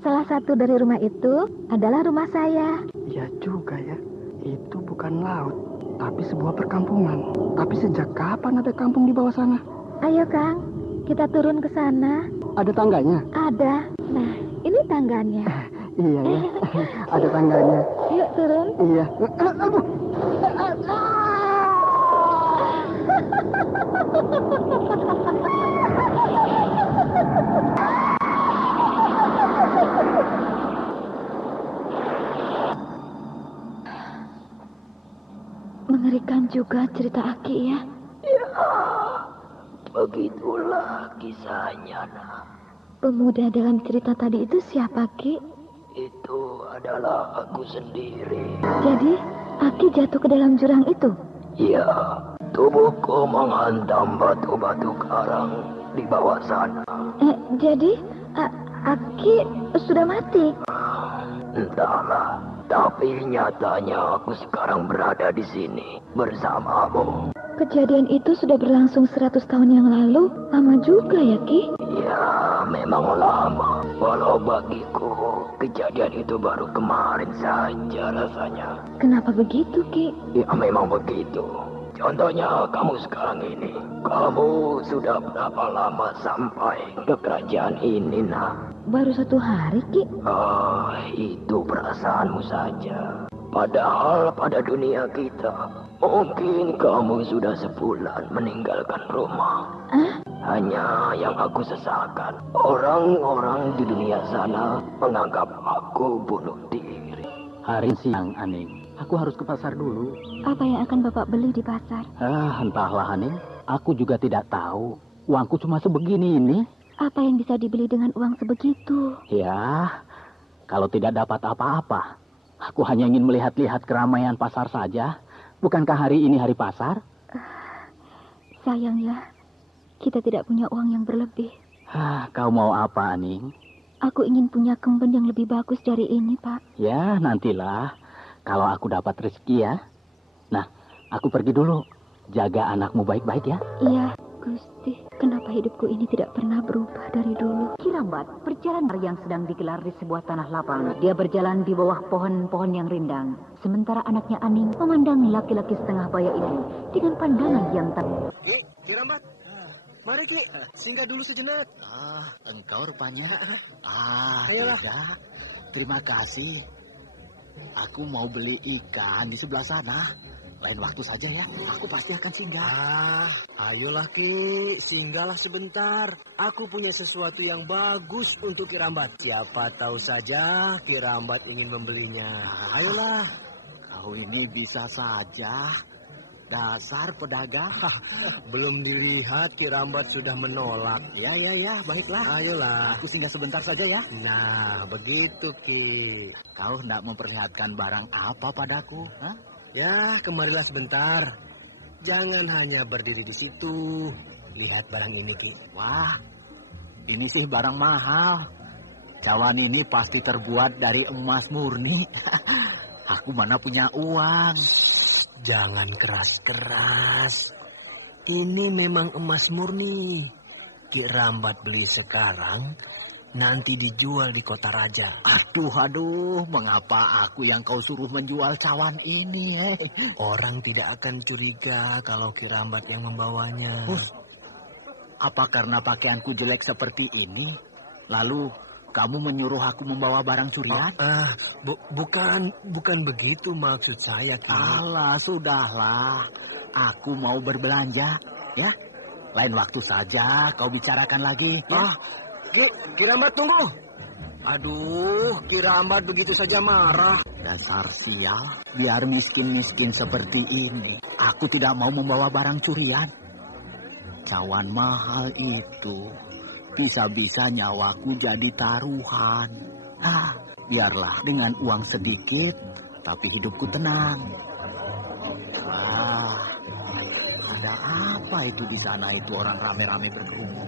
Salah satu dari rumah itu adalah rumah saya. Iya juga ya, itu bukan laut, tapi sebuah perkampungan. Tapi sejak kapan ada kampung di bawah sana? Ayo Kang, kita turun ke sana. Ada tangganya? Ada. Nah, ini tangganya. Iya ya, ada tangganya. Yuk turun. Iya. Mengerikan juga cerita Aki ya. Ya, begitulah kisahnya, nak. Pemuda dalam cerita tadi itu siapa, Ki? Itu adalah aku sendiri. Jadi, Aki jatuh ke dalam jurang itu? Iya, tubuhku menghantam batu-batu karang di bawah sana. Jadi, Aki sudah mati? Entahlah, tapi nyatanya aku sekarang berada di sini bersamamu. Kejadian itu sudah berlangsung 100 tahun yang lalu. Lama juga ya, Ki? Ya, memang lama. Walau bagiku, kejadian itu baru kemarin saja rasanya. Kenapa begitu, Ki? Ya, memang begitu. Contohnya kamu sekarang ini. Kamu sudah berapa lama sampai ke kerajaan ini, nak? Baru 1 hari, Ki. Itu perasaanmu saja. Padahal pada dunia kita, mungkin kamu sudah sebulan meninggalkan rumah. Hanya yang aku sesalkan, orang-orang di dunia sana menganggap aku bunuh diri. Hari siang, Aning. Aku harus ke pasar dulu. Apa yang akan Bapak beli di pasar? Entahlah, Aning. Aku juga tidak tahu. Uangku cuma sebegini ini. Apa yang bisa dibeli dengan uang sebegitu? Ya, kalau tidak dapat apa-apa. Aku hanya ingin melihat-lihat keramaian pasar saja. Bukankah hari ini hari pasar? Sayang ya, kita tidak punya uang yang berlebih. Kau mau apa, Aning? Aku ingin punya kemben yang lebih bagus dari ini, Pak. Ya, nantilah. Kalau aku dapat rezeki ya. Nah, aku pergi dulu. Jaga anakmu baik-baik ya. Iya, Gusti. Kenapa hidupku ini tidak pernah berubah dari dulu? Kirambat perjalanan yang sedang digelar di sebuah tanah lapang. Dia berjalan di bawah pohon-pohon yang rindang. Sementara anaknya Aning memandang laki-laki setengah baya itu dengan pandangan yang tak. Kirambat. Mari Ki, singgah dulu sejenak. Engkau rupanya. Ayolah. Tidak. Terima kasih. Aku mau beli ikan di sebelah sana. Lain waktu saja ya, aku pasti akan singgah. Ayolah Ki, singgahlah sebentar. Aku punya sesuatu yang bagus untuk Kirambat. Siapa tahu saja Kirambat ingin membelinya. Ayolah. Kau ini bisa saja. Dasar pedagang. Belum dilihat Ki Rambat sudah menolak. Ya, baiklah. Ayolah. Aku singgah sebentar saja ya. Nah, begitu Ki. Kau hendak memperlihatkan barang apa padaku? Hah? Ya, kemarilah sebentar. Jangan hanya berdiri di situ. Lihat barang ini Ki. Wah, ini sih barang mahal. Cawan ini pasti terbuat dari emas murni. Aku mana punya uang. Jangan keras-keras. Ini memang emas murni. Ki Rambat beli sekarang, nanti dijual di kota raja. Aduh, mengapa aku yang kau suruh menjual cawan ini? Orang tidak akan curiga kalau Ki Rambat yang membawanya. Apa karena pakaianku jelek seperti ini, lalu kamu menyuruh aku membawa barang curian? Bukan begitu maksud saya, Ki. Alah, sudahlah. Aku mau berbelanja, ya. Lain waktu saja kau bicarakan lagi. Ya? Ki Rambat tunggu. Aduh, Ki Rambat begitu saja marah. Dasar sial, biar miskin-miskin seperti ini, aku tidak mau membawa barang curian. Cawan mahal itu. Bisa-bisa nyawaku jadi taruhan. Biarlah dengan uang sedikit, tapi hidupku tenang. Ada apa itu di sana itu orang rame-rame berkerumun?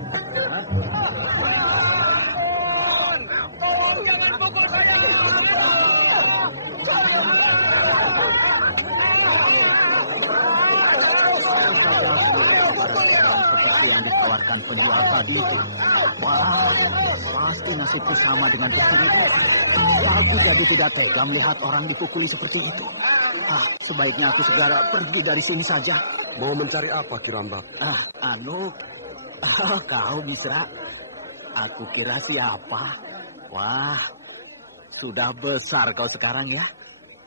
Tolong jangan pukul saya! Seperti yang ditawarkan penjual tadi itu. Wah, pasti nasibku sama dengan pencuri. Aku jadi tidak tega melihat orang dipukuli seperti itu. Sebaiknya aku segera pergi dari sini saja. Mau mencari apa, Ki Rambat? Kau Misra. Aku kira siapa? Wah, sudah besar kau sekarang ya.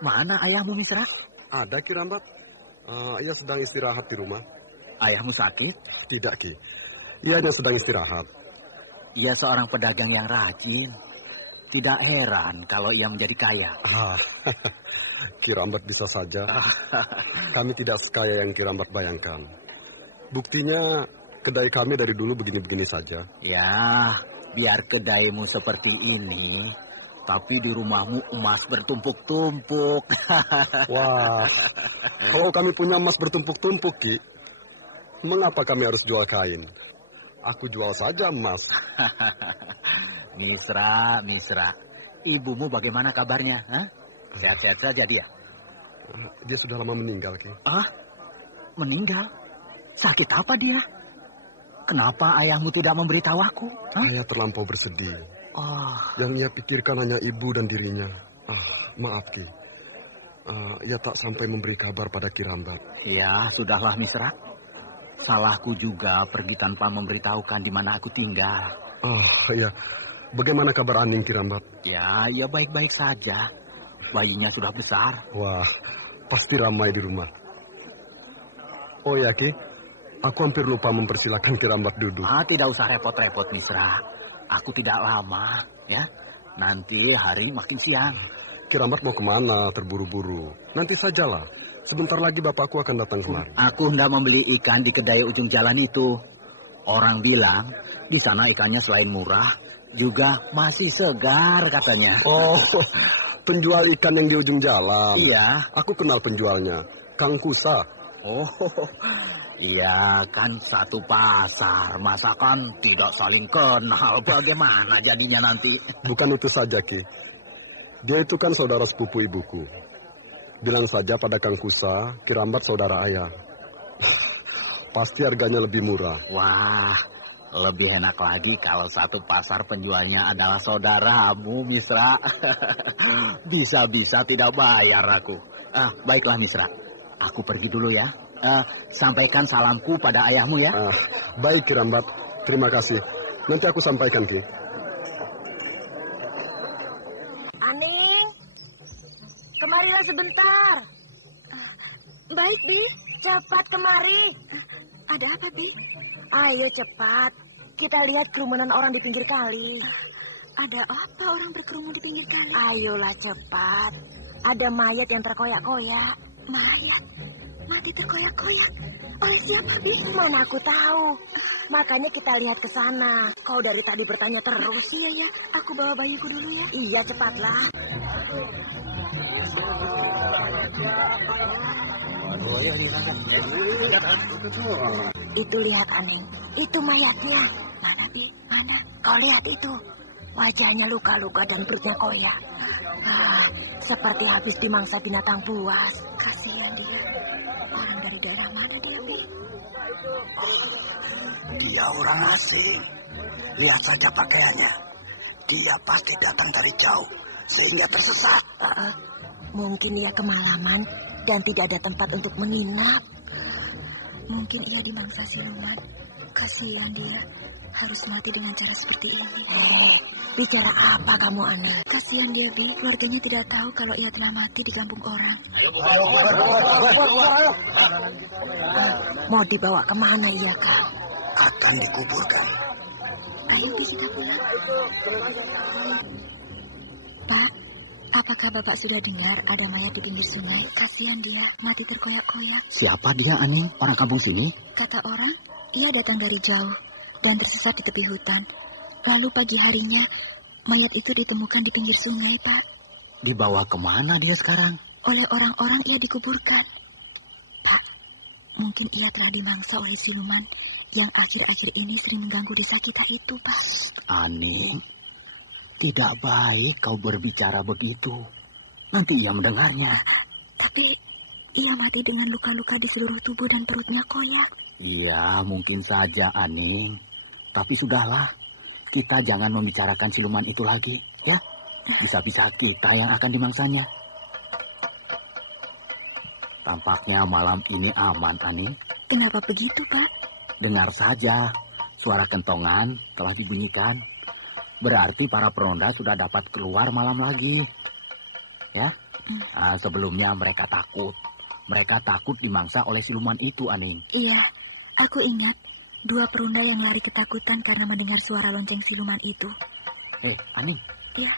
Mana ayahmu Misra? Ada Ki Rambat. Ia sedang istirahat di rumah. Ayahmu sakit? Tidak, Ki. Ia hanya sedang istirahat. Ia seorang pedagang yang rajin. Tidak heran kalau ia menjadi kaya. Ki Rambat bisa saja. Kami tidak sekaya yang Ki Rambat bayangkan. Buktinya kedai kami dari dulu begini-begini saja. Ya, biar kedaimu seperti ini, tapi di rumahmu emas bertumpuk-tumpuk. Wah, kalau kami punya emas bertumpuk-tumpuk, Ki, mengapa kami harus jual kain? Aku jual saja emas. Misra, ibumu bagaimana kabarnya? Sehat-sehat saja dia? Dia sudah lama meninggal, Ki. Meninggal? Sakit apa dia? Kenapa ayahmu tidak memberitahu aku? Ayah terlampau bersedih. Yang ia pikirkan hanya ibu dan dirinya. Maaf, Ki. Ia tak sampai memberi kabar pada Ki Rambat. Ya, sudahlah Misra. Salahku juga pergi tanpa memberitahukan di mana aku tinggal. Iya. Bagaimana kabar Aning, Ki Rambat? Ya baik-baik saja. Bayinya sudah besar. Wah, pasti ramai di rumah. Oh ya, Ki. Aku hampir lupa mempersilahkan Ki Rambat duduk. Tidak usah repot-repot, Misra. Aku tidak lama, ya. Nanti hari makin siang. Ki Rambat mau kemana? Terburu-buru. Nanti sajalah. Sebentar lagi bapakku akan datang kemari. Aku hendak membeli ikan di kedai ujung jalan itu. Orang bilang di sana ikannya selain murah, juga masih segar katanya. Oh, penjual ikan yang di ujung jalan. Iya. Aku kenal penjualnya, Kang Kusa. Oh, iya kan satu pasar. Masa kan tidak saling kenal. Bagaimana jadinya nanti? Bukan itu saja, Ki. Dia itu kan saudara sepupu ibuku. Bilang saja pada Kang Kusa, Ki Rambat saudara ayah. Pasti harganya lebih murah. Wah, lebih enak lagi kalau satu pasar penjualnya adalah saudaramu, Misra. Bisa-bisa tidak bayar aku. Baiklah, Misra. Aku pergi dulu ya. Sampaikan salamku pada ayahmu ya. Baik, Ki Rambat. Terima kasih. Nanti aku sampaikan, Ki. Kemarilah sebentar. Baik, Bi. Cepat kemari. Ada apa, Bi? Ayo cepat. Kita lihat kerumunan orang di pinggir kali. Ada apa orang berkerumun di pinggir kali? Ayolah cepat. ada mayat yang terkoyak-koyak. Mayat? Mati terkoyak-koyak? Oleh siapa, Bi? Mana aku tahu. Makanya kita lihat ke sana. Kau dari tadi bertanya terus. Iya ya, aku bawa bayiku dulu ya. Iya, cepatlah. Itu lihat, Aning. Itu mayatnya. Mana, Bi? Mana? Kau lihat itu. Wajahnya luka-luka dan perutnya koyak. Seperti habis dimangsa binatang buas. Kasihan dia. Orang dari daerah mana dia, Bi? Dia orang asing. Lihat saja pakaiannya. Dia pasti datang dari jauh sehingga tersesat. Mungkin ia kemalaman dan tidak ada tempat untuk menginap. Mungkin ia dimangsa siluman. Kasihan dia. Harus mati dengan cara seperti ini. Bicara apa kamu, Ana? Kasihan dia, Bi. Keluarganya tidak tahu kalau ia telah mati di kampung orang. Mau dibawa kemana ia, Kang? Akan dikuburkan. Ayo, Bi, kita pulang. Pak, apakah Bapak sudah dengar ada mayat di pinggir sungai? Kasihan dia, mati terkoyak-koyak. Siapa dia, Aning? Orang kampung sini? Kata orang, ia datang dari jauh dan tersesat di tepi hutan. Lalu pagi harinya, mayat itu ditemukan di pinggir sungai, Pak. Dibawa kemana dia sekarang? Oleh orang-orang ia dikuburkan. Pak, mungkin ia telah dimangsa oleh siluman yang akhir-akhir ini sering mengganggu desa kita itu, Pak. Aning, tidak baik kau berbicara begitu. Nanti ia mendengarnya. Tapi ia mati dengan luka-luka di seluruh tubuh dan perutnya koyak. Iya, mungkin saja, Aning. Tapi sudahlah, kita jangan membicarakan siluman itu lagi, ya. Bisa-bisa kita yang akan dimangsanya. Tampaknya malam ini aman, Aning. Kenapa begitu, Pak? Dengar saja, suara kentongan telah dibunyikan. Berarti para peronda sudah dapat keluar malam lagi. Ya, sebelumnya mereka takut. Mereka takut dimangsa oleh siluman itu, Aning. Iya, aku ingat 2 peronda yang lari ketakutan karena mendengar suara lonceng siluman itu. Aning. Iya.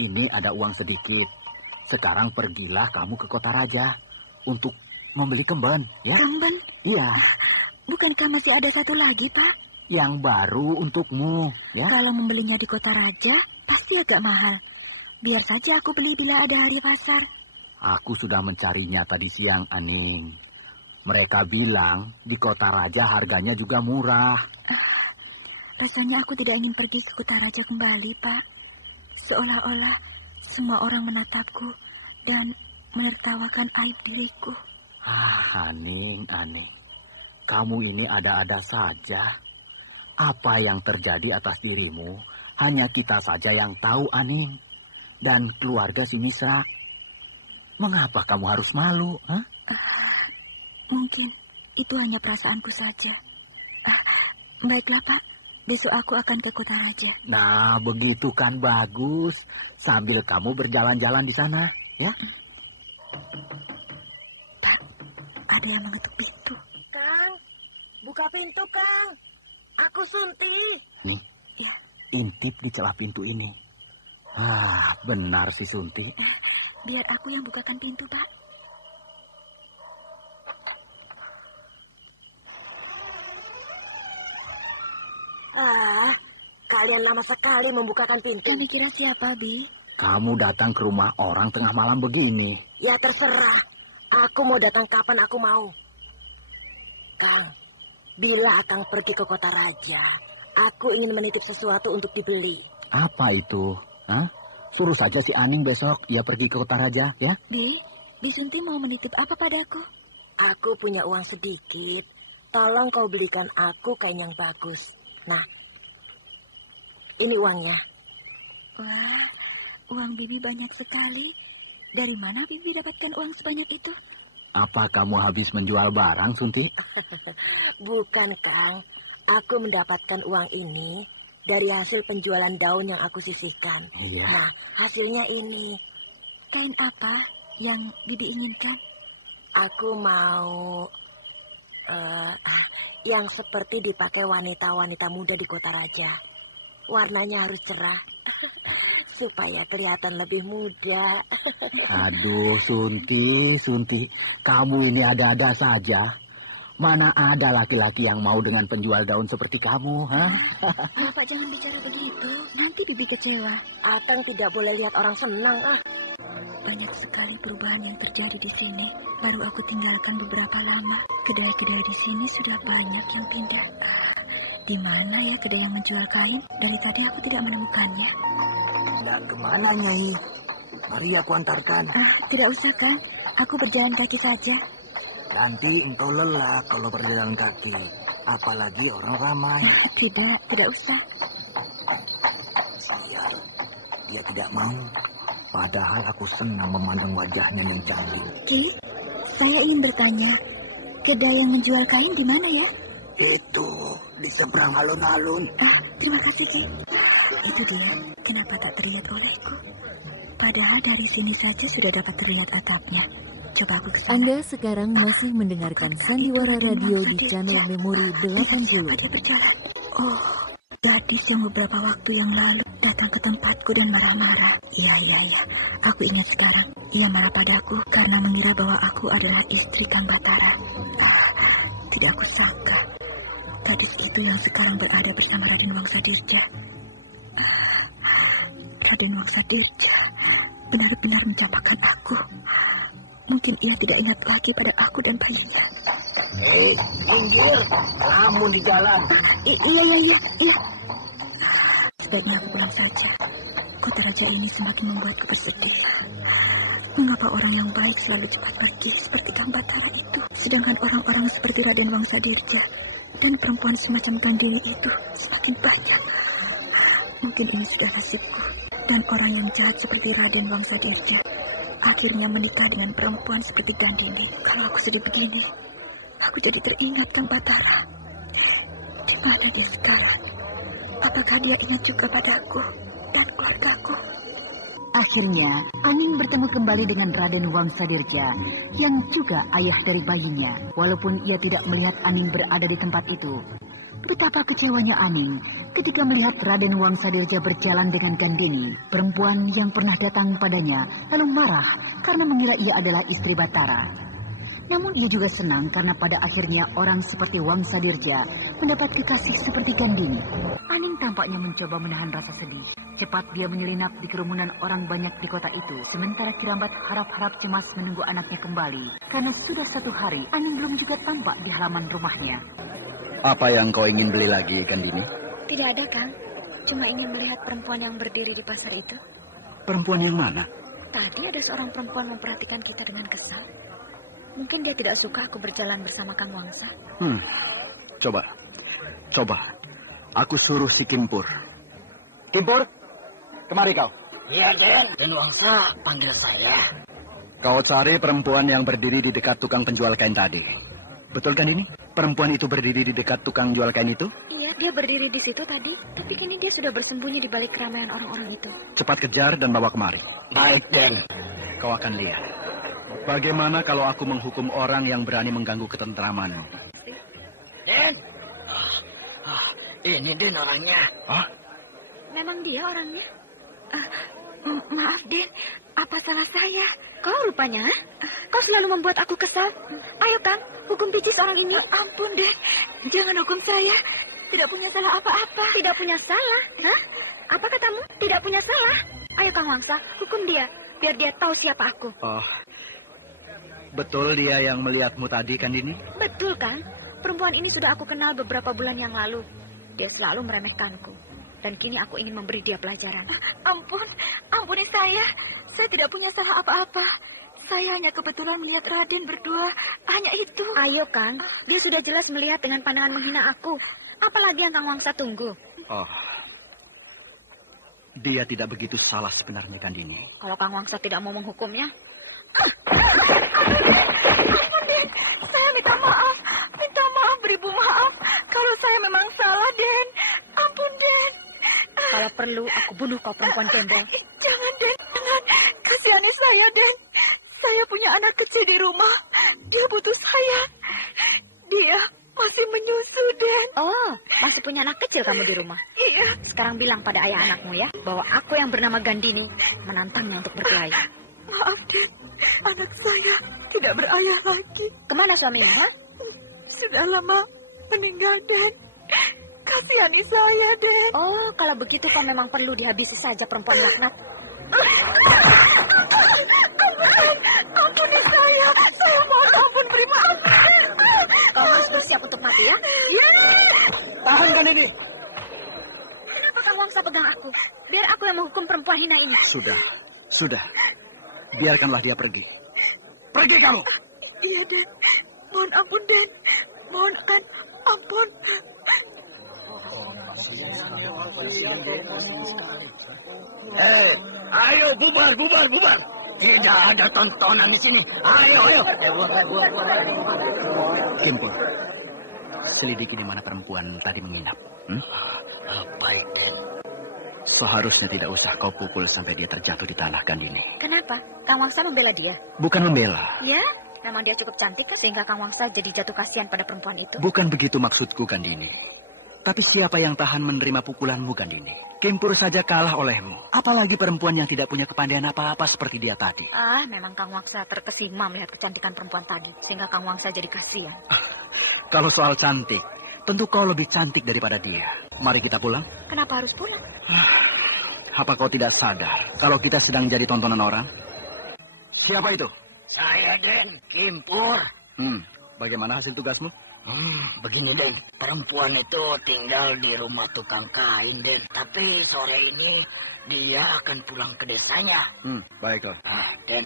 Ini ada uang sedikit. Sekarang pergilah kamu ke kota raja untuk membeli kemben, ya? Kemben? Iya. Bukankah masih ada satu lagi, Pak? Yang baru untukmu, ya? Kalau membelinya di kota raja, pasti agak mahal. Biar saja aku beli bila ada hari pasar. Aku sudah mencarinya tadi siang, Aning. Mereka bilang di kota raja harganya juga murah. Rasanya aku tidak ingin pergi ke kota raja kembali, Pak. Seolah-olah semua orang menatapku dan menertawakan aib diriku. Aning. Kamu ini ada-ada saja. Apa yang terjadi atas dirimu hanya kita saja yang tahu, Aning. Dan keluarga Sumisra. Mengapa kamu harus malu? Mungkin itu hanya perasaanku saja. Baiklah, Pak. Besok aku akan ke kota raja. Nah, begitu kan bagus. Sambil kamu berjalan-jalan di sana, ya? Pak, ada yang mengetuk pintu. Kang, buka pintu, Kang. Aku Sunti. Nih, ya. Intip di celah pintu ini. Benar si Sunti. Biar aku yang bukakan pintu, Pak. Kalian lama sekali membukakan pintu. Kami kira siapa, Bi? Kamu datang ke rumah orang tengah malam begini. Ya terserah. Aku mau datang kapan aku mau. Kang, bila Kang pergi ke kota raja, aku ingin menitip sesuatu untuk dibeli. Apa itu? Suruh saja si Aning besok ia pergi ke kota raja, ya? Bi Sunti mau menitip apa padaku? Aku punya uang sedikit. Tolong kau belikan aku kain yang bagus. Nah, ini uangnya. Wah, uang Bibi banyak sekali. Dari mana Bibi dapatkan uang sebanyak itu? Apa kamu habis menjual barang, Sunti? Bukan, Kang. Aku mendapatkan uang ini dari hasil penjualan daun yang aku sisihkan. Iya. Nah, hasilnya ini. Kain apa yang Bibi inginkan? Aku mau yang seperti dipakai wanita-wanita muda di kota raja. Warnanya harus cerah. supaya kelihatan lebih muda. Aduh, Sunti, kamu ini ada-ada saja. Mana ada laki-laki yang mau dengan penjual daun seperti kamu, ha? Bapak jangan bicara begitu, nanti Bibi kecewa. Akang tidak boleh lihat orang senang, ah. Banyak sekali perubahan yang terjadi di sini. Baru aku tinggalkan beberapa lama. Kedai-kedai di sini sudah banyak yang pindah. Di mana ya kedai yang menjual kain? Dari tadi aku tidak menemukannya. Tidak kemana, Nyai? Mari aku antarkan. Tidak usah, Kang. Aku berjalan kaki saja. Nanti engkau lelah kalau berjalan kaki. Apalagi orang ramai. Tidak usah. Sial, dia tidak mau. Padahal aku senang memandang wajahnya yang cantik. Ki, saya ingin bertanya. Kedai yang menjual kain di mana ya? Itu, di seberang alun-alun. Terima kasih, Ki. Itu dia. Kenapa tak terlihat olehku? Padahal dari sini saja sudah dapat terlihat atapnya. Coba aku kesana. Anda sekarang masih mendengarkan Sandiwara Radio di channel Memori 80. Dia berjalan. Oh, gadis yang beberapa waktu yang lalu datang ke tempatku dan marah-marah. Iya. Aku ingat sekarang. Ia marah padaku karena mengira bahwa aku adalah istri Kang Batara. Tidak aku sangka. Gadis itu yang sekarang berada bersama Raden Wangsadirja. Raden Wangsadirja benar-benar mencapakan aku. Mungkin ia tidak ingat lagi pada aku dan bayinya. Minggir, kamu di jalan. Iya. Sebaiknya aku pulang saja. Kota raja ini semakin membuatku bersedih. Mengapa orang yang baik selalu cepat pergi seperti Kang Batara itu, sedangkan orang-orang seperti Raden Wangsadirja dan perempuan semacam Gandini itu semakin banyak. Mungkin ini sudah nasibku, dan orang yang jahat seperti Raden Wangsadirja akhirnya menikah dengan perempuan seperti Gandini. Kalau aku sedih begini, aku jadi teringat Kang Batara. Di mana dia sekarang? Apakah dia ingat juga padaku dan keluargaku? Akhirnya, Aning bertemu kembali dengan Raden Wangsadirja, yang juga ayah dari bayinya. Walaupun ia tidak melihat Aning berada di tempat itu. Betapa kecewanya Aning ketika melihat Raden Wangsadirja berjalan dengan Gandini, perempuan yang pernah datang padanya, lalu marah karena mengira ia adalah istri Batara. Namun ia juga senang karena pada akhirnya orang seperti Wangsadirja mendapat kekasih seperti Gandini. Aning tampaknya mencoba menahan rasa sedih. Cepat dia menyelinap di kerumunan orang banyak di kota itu, sementara Kirambat harap-harap cemas menunggu anaknya kembali. Karena sudah 1 hari, Aning belum juga tampak di halaman rumahnya. Apa yang kau ingin beli lagi, Gandini? Tidak ada, Kang. Cuma ingin melihat perempuan yang berdiri di pasar itu. Perempuan yang mana? Tadi ada seorang perempuan memperhatikan kita dengan kesal. Mungkin dia tidak suka aku berjalan bersama Kang Wangsa. Coba. Aku suruh si Kimpur. Kimpur, kemari kau. Iya, Den Wangsa panggil saya. Kau cari perempuan yang berdiri di dekat tukang penjual kain tadi. Betul kan ini? Perempuan itu berdiri di dekat tukang jual kain itu? Iya, dia berdiri di situ tadi. Tapi kini dia sudah bersembunyi di balik keramaian orang-orang itu. Cepat kejar dan bawa kemari. Baik, Den. Kau akan lihat. Bagaimana kalau aku menghukum orang yang berani mengganggu ketentramanmu? Den. Ini Den orangnya. Memang dia orangnya? Maaf, Den. Apa salah saya? Kau rupanya? Kau selalu membuat aku kesal. Ayo, Kang, hukum picis orang ini. Ampun, Den. Jangan hukum saya. Tidak punya salah apa-apa. Tidak punya salah? Hah? Apa katamu? Tidak punya salah? Ayo, Kang Wangsa, hukum dia. Biar dia tahu siapa aku. Betul dia yang melihatmu tadi, kan ini? Betul, Kang. Perempuan ini sudah aku kenal beberapa bulan yang lalu. Dia selalu meremehkanku. Dan kini aku ingin memberi dia pelajaran. Ampuni saya. Saya tidak punya salah apa-apa. Saya hanya kebetulan melihat Raden berdua. Hanya itu. Ayo, Kang. Dia sudah jelas melihat dengan pandangan menghina aku. Apalagi yang Kang Wangsa tunggu. Dia tidak begitu salah sebenarnya, Gandini. Kalau Kang Wangsa tidak mau menghukumnya. Saya minta maaf. Minta maaf, beribu maaf. Kalau saya memang salah, Den. Ampun, Den. Kalau perlu, aku bunuh kau perempuan gembel. Jangan, Den. Jangan. Kasihani saya, Den. Saya punya anak kecil di rumah. Dia butuh saya. Dia masih menyusu, Den. Oh, masih punya anak kecil kamu di rumah? Iya. sekarang bilang pada ayah anakmu ya, bahwa aku yang bernama Gandini menantangnya untuk berkelahi. Maaf, Den. Anak saya tidak berayah lagi. Kemana suamimu, ha? Sudah lama meninggal, Den. Kasihani saya, Den. Oh, kalau begitu kau memang perlu dihabisi saja perempuan laknat. Ampuni saya. Saya mohon ampun, beri maaf. Kau harus bersiap untuk mati ya. Tahan Gandini. Kenapa Kang Wangsa pegang aku? Biar aku yang menghukum perempuan hina ini. Sudah. Biarkanlah dia pergi. Pergi kamu. Iya, Den. Mohon ampun, Den. Mohonkan ampun. Ayo bubar. Tidak ada tontonan di sini. Ayo. Kimpur, selidiki di mana perempuan tadi menginap. Baik, Den. Seharusnya tidak usah kau pukul sampai dia terjatuh di tanah, Gandini. Kenapa? Kang Wangsa membela dia? Bukan membela. Ya, memang dia cukup cantik kan sehingga Kang Wangsa jadi jatuh kasihan pada perempuan itu. Bukan begitu maksudku, Gandini. Tapi siapa yang tahan menerima pukulanmu, Gandini? Kimpur saja kalah olehmu. Apalagi perempuan yang tidak punya kepandaian apa-apa seperti dia tadi. Memang Kang Wangsa terkesima melihat kecantikan perempuan tadi sehingga Kang Wangsa jadi kasihan. Kalau soal cantik, tentu kau lebih cantik daripada dia. Mari kita pulang. Kenapa harus pulang? Apa kau tidak sadar kalau kita sedang jadi tontonan orang? Siapa itu? Saya, Den. Kimpur. Bagaimana hasil tugasmu? Begini, Den. Perempuan itu tinggal di rumah tukang kain, Den. Tapi sore ini dia akan pulang ke desanya. Baiklah. Den.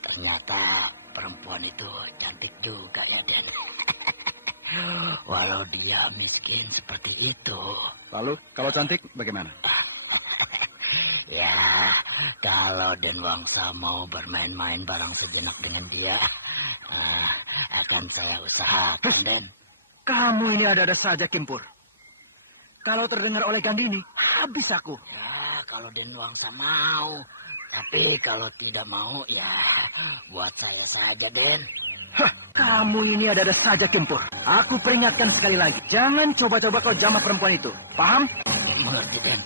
Ternyata perempuan itu cantik juga ya, Den. Walau dia miskin seperti itu. Lalu, kalau cantik bagaimana? Ya, kalau Den Wangsa mau bermain-main barang sejenak dengan dia, akan saya usahakan, Den. Kamu ini ada-ada saja, Kimpur. Kalau terdengar oleh Gandini, habis aku. Ya, kalau Den Wangsa mau. Tapi kalau tidak mau, ya buat saya saja, Den. Kamu ini ada-ada saja, Kimpur. Aku peringatkan sekali lagi. Jangan coba-coba kau jamah perempuan itu. Paham? Mengerti, Den.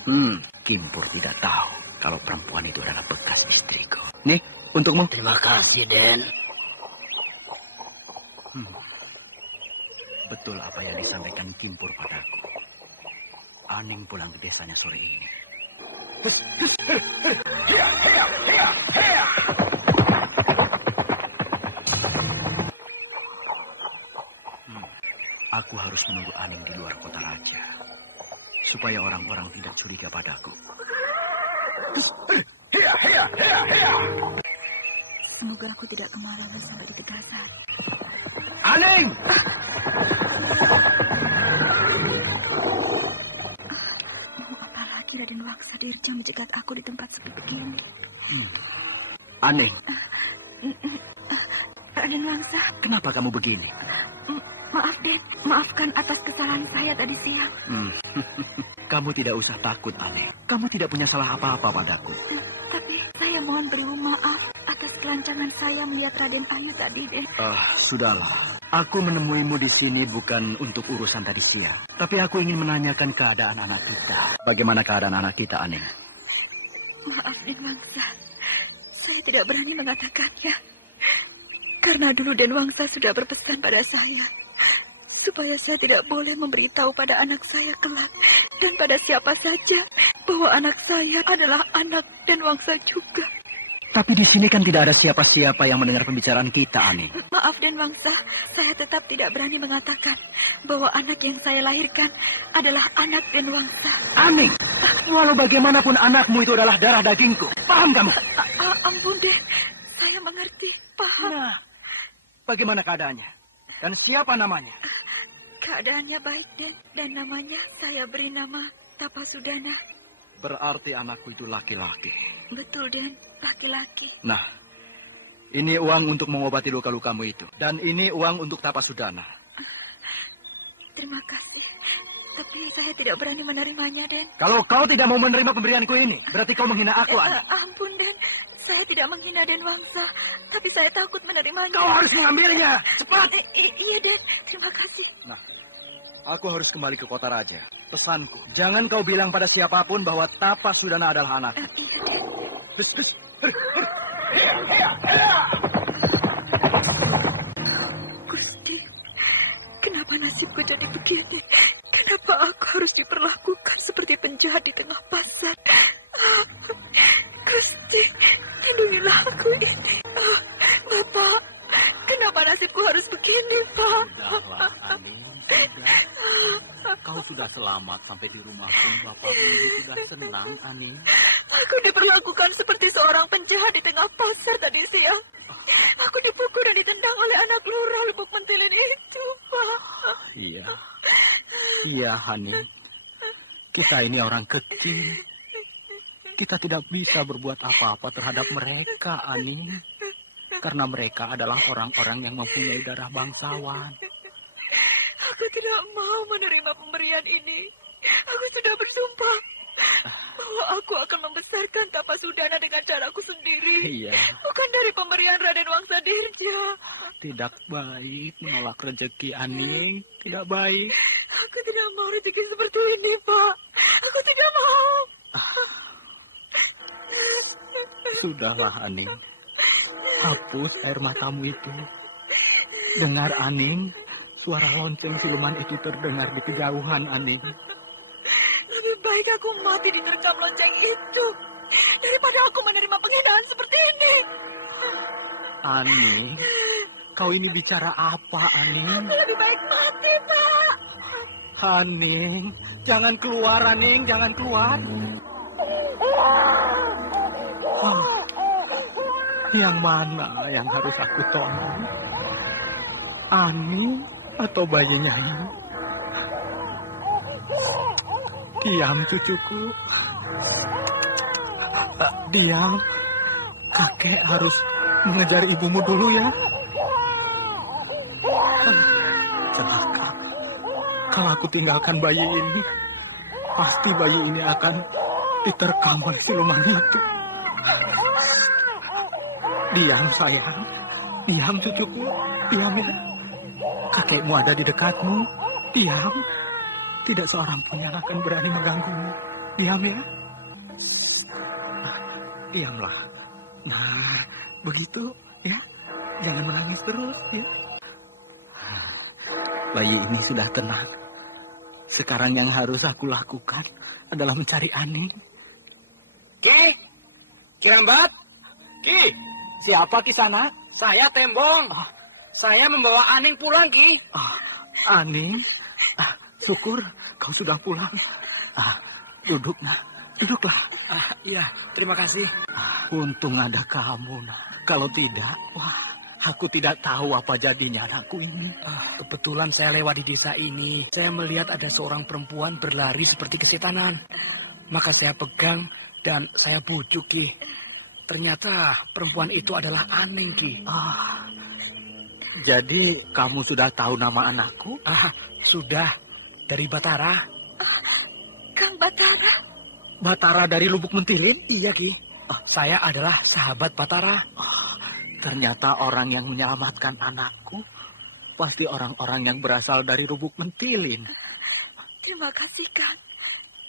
Kimpur tidak tahu kalau perempuan itu adalah bekas istriku. Nih, untukmu. Terima kasih, Den. Betul apa yang disampaikan Kimpur padaku. Aning pulang ke desanya sore ini. Aku harus menunggu Aning di luar kota raja, supaya orang-orang tidak curiga padaku. Semoga aku tidak kemalaman sampai di Tegasan. Aning! Mau apa lagi Raden Waksa Dirja mencegat aku di tempat seperti begini? Aning! Raden Wangsa. Kenapa kamu begini? Maaf, Den. Maafkan atas kesalahan saya tadi siang. Kamu tidak usah takut, Aning. Kamu tidak punya salah apa-apa padaku. Tapi saya mohon beri maaf atas kelancangan saya melihat Raden Ayu tadi, Den. Sudahlah. Aku menemuimu di sini bukan untuk urusan tadi siang. Tapi aku ingin menanyakan keadaan anak kita. Bagaimana keadaan anak kita, Aning? Maaf, Den Wangsa. Saya tidak berani mengatakannya. Karena dulu Den Wangsa sudah berpesan pada saya supaya saya tidak boleh memberitahu pada anak saya kelak dan pada siapa saja bahwa anak saya adalah anak Den Wangsa juga. Tapi di sini kan tidak ada siapa-siapa yang mendengar pembicaraan kita, Aning. Maaf, Den Wangsa, saya tetap tidak berani mengatakan bahwa anak yang saya lahirkan adalah anak Den Wangsa. Aning, walau bagaimanapun anakmu itu adalah darah dagingku. Paham kamu? Ampun, Den. Saya mengerti. Paham. Nah, bagaimana keadaannya? Dan siapa namanya? Keadaannya baik, Den. Dan namanya saya beri nama Tapasudana. Berarti anakku itu laki-laki. Betul, Den. Laki-laki. Nah, ini uang untuk mengobati luka-lukamu itu. Dan ini uang untuk Tapasudana. Terima kasih. Tapi saya tidak berani menerimanya, Den. Kalau kau tidak mau menerima pemberianku ini, berarti kau menghina aku, Aning. Ampun, Den. Saya tidak menghina Den Wangsa. Tapi saya takut menerimanya. Kau harus mengambilnya. Cepat. Iya, Den. Terima kasih. Nah, Aku harus kembali ke kota raja. Pesanku, jangan kau bilang pada siapapun bahwa Tapas Sudana adalah anakku. Gusti, kenapa nasibku jadi begini? Kenapa aku harus diperlakukan seperti penjahat di tengah pasar? Gusti, lindungilah aku ini. Bapak, kenapa nasibku harus begini, Pak? Sudahlah, Ani. Kau sudah selamat sampai di rumah pun Bapak ini sudah senang, Ani. Aku diperlakukan seperti seorang penjahat di tengah pasar tadi siang. Aku dipukul dan ditendang oleh anak lurah Lubuk Mentilin itu, Pak. Iya. Iya, Hani. Kita ini orang kecil. Kita tidak bisa berbuat apa-apa terhadap mereka, Ani. Karena mereka adalah orang-orang yang mempunyai darah bangsawan. Aku tidak mau menerima pemberian ini. Aku sudah bersumpah bahwa aku akan membesarkan Tapas Sudana dengan caraku sendiri. Iya. Bukan dari pemberian Raden Wangsadirja. Tidak baik menolak rezeki, Ani. Tidak baik. Aku tidak mau rezeki seperti ini, Pak. Aku tidak mau. Sudahlah, Ani. Hapus air matamu itu. Dengar, Ani. Suara lonceng siluman itu terdengar di kejauhan, Ani. Lebih baik aku mati diterkam lonceng itu daripada aku menerima penghinaan seperti ini. Ani, kau ini bicara apa, Ani? Lebih baik mati, Pak. Ani, jangan keluar, Ani, jangan keluar. Oh, yang mana yang harus aku tolong? Ani atau bayinya ini? Diam, cucuku. Diam. Kakek harus mengejar ibumu dulu ya. Celaka. Kalau aku tinggalkan bayi ini, pasti bayi ini akan diterkam oleh siluman itu. Diam, sayang. Diam, cucuku. Diam ya. Kakekmu ada di dekatmu. Diam. Tidak seorang pun yang akan berani mengganggumu. Diam ya. Diamlah. Nah, begitu ya. Jangan menangis terus ya. Bayi ini sudah tenang. Sekarang yang harus aku lakukan adalah mencari Ani. Ki, Kirambat. Ki, siapa di sana? Saya Tembong. Saya membawa Aning pulang, Ki. Aning, syukur kau sudah pulang. Duduk, nak. Duduklah. Iya, terima kasih. Untung ada kamu, nak. Kalau tidak, wah, aku tidak tahu apa jadinya anakku ini. Kebetulan saya lewat di desa ini. Saya melihat ada seorang perempuan berlari seperti kesetanan. Maka saya pegang dan saya bujuk, Ki. Ternyata perempuan itu adalah Aning, Ki. Jadi kamu sudah tahu nama anakku? Sudah. Dari Batara. Kang Batara? Batara dari Lubuk Mentilin? Iya, Ki. Saya adalah sahabat Batara. Ternyata orang yang menyelamatkan anakku pasti orang-orang yang berasal dari Lubuk Mentilin. Terima kasih, Kang.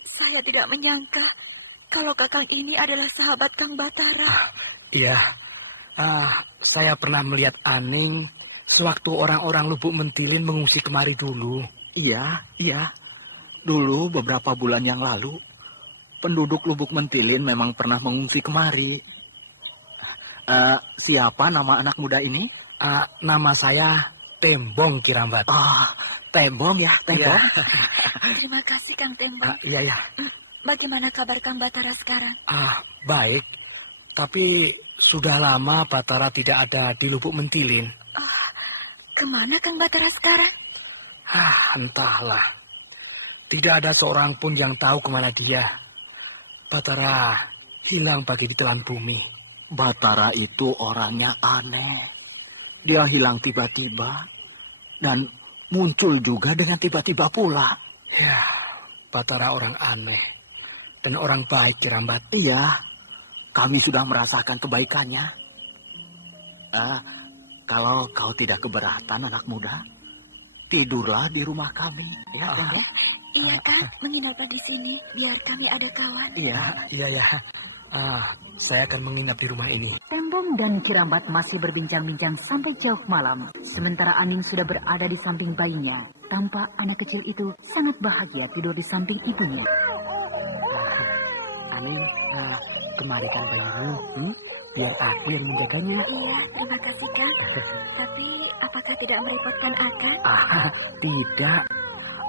Saya tidak menyangka kalau Kakang ini adalah sahabat Kang Batara. Iya. Saya pernah melihat Aning sewaktu orang-orang Lubuk Mentilin mengungsi kemari dulu. Iya. Dulu beberapa bulan yang lalu, penduduk Lubuk Mentilin memang pernah mengungsi kemari. Siapa nama anak muda ini? Nama saya Tembong, Kirambat. Tembong ya, Tembong. Terima kasih, Kang Tembong. Iya. Bagaimana kabar Kang Batara sekarang? Baik. Tapi sudah lama Batara tidak ada di Lubuk Mentilin. Kemana Kang Batara sekarang? Entahlah. Tidak ada seorang pun yang tahu kemana dia. Batara hilang pagi ditelan bumi. Batara itu orangnya aneh. Dia hilang tiba-tiba dan muncul juga dengan tiba-tiba pula. Ya, Batara orang aneh dan orang baik, Kirambat. Iya, kami sudah merasakan kebaikannya. Kalau kau tidak keberatan, anak muda, tidurlah di rumah kami, ya kan ya? Iya Kang, menginap di sini biar kami ada kawan. Iya. Saya akan menginap di rumah ini. Tembong dan Kirambat masih berbincang-bincang sampai jauh malam. Sementara Aning sudah berada di samping bayinya. Tampak anak kecil itu sangat bahagia tidur di samping ibunya. Aning, kemarikan bayimu. Biar aku yang menjaganya. Iya, terima kasih Kang. Tapi apakah tidak merepotkan Akang? Tidak.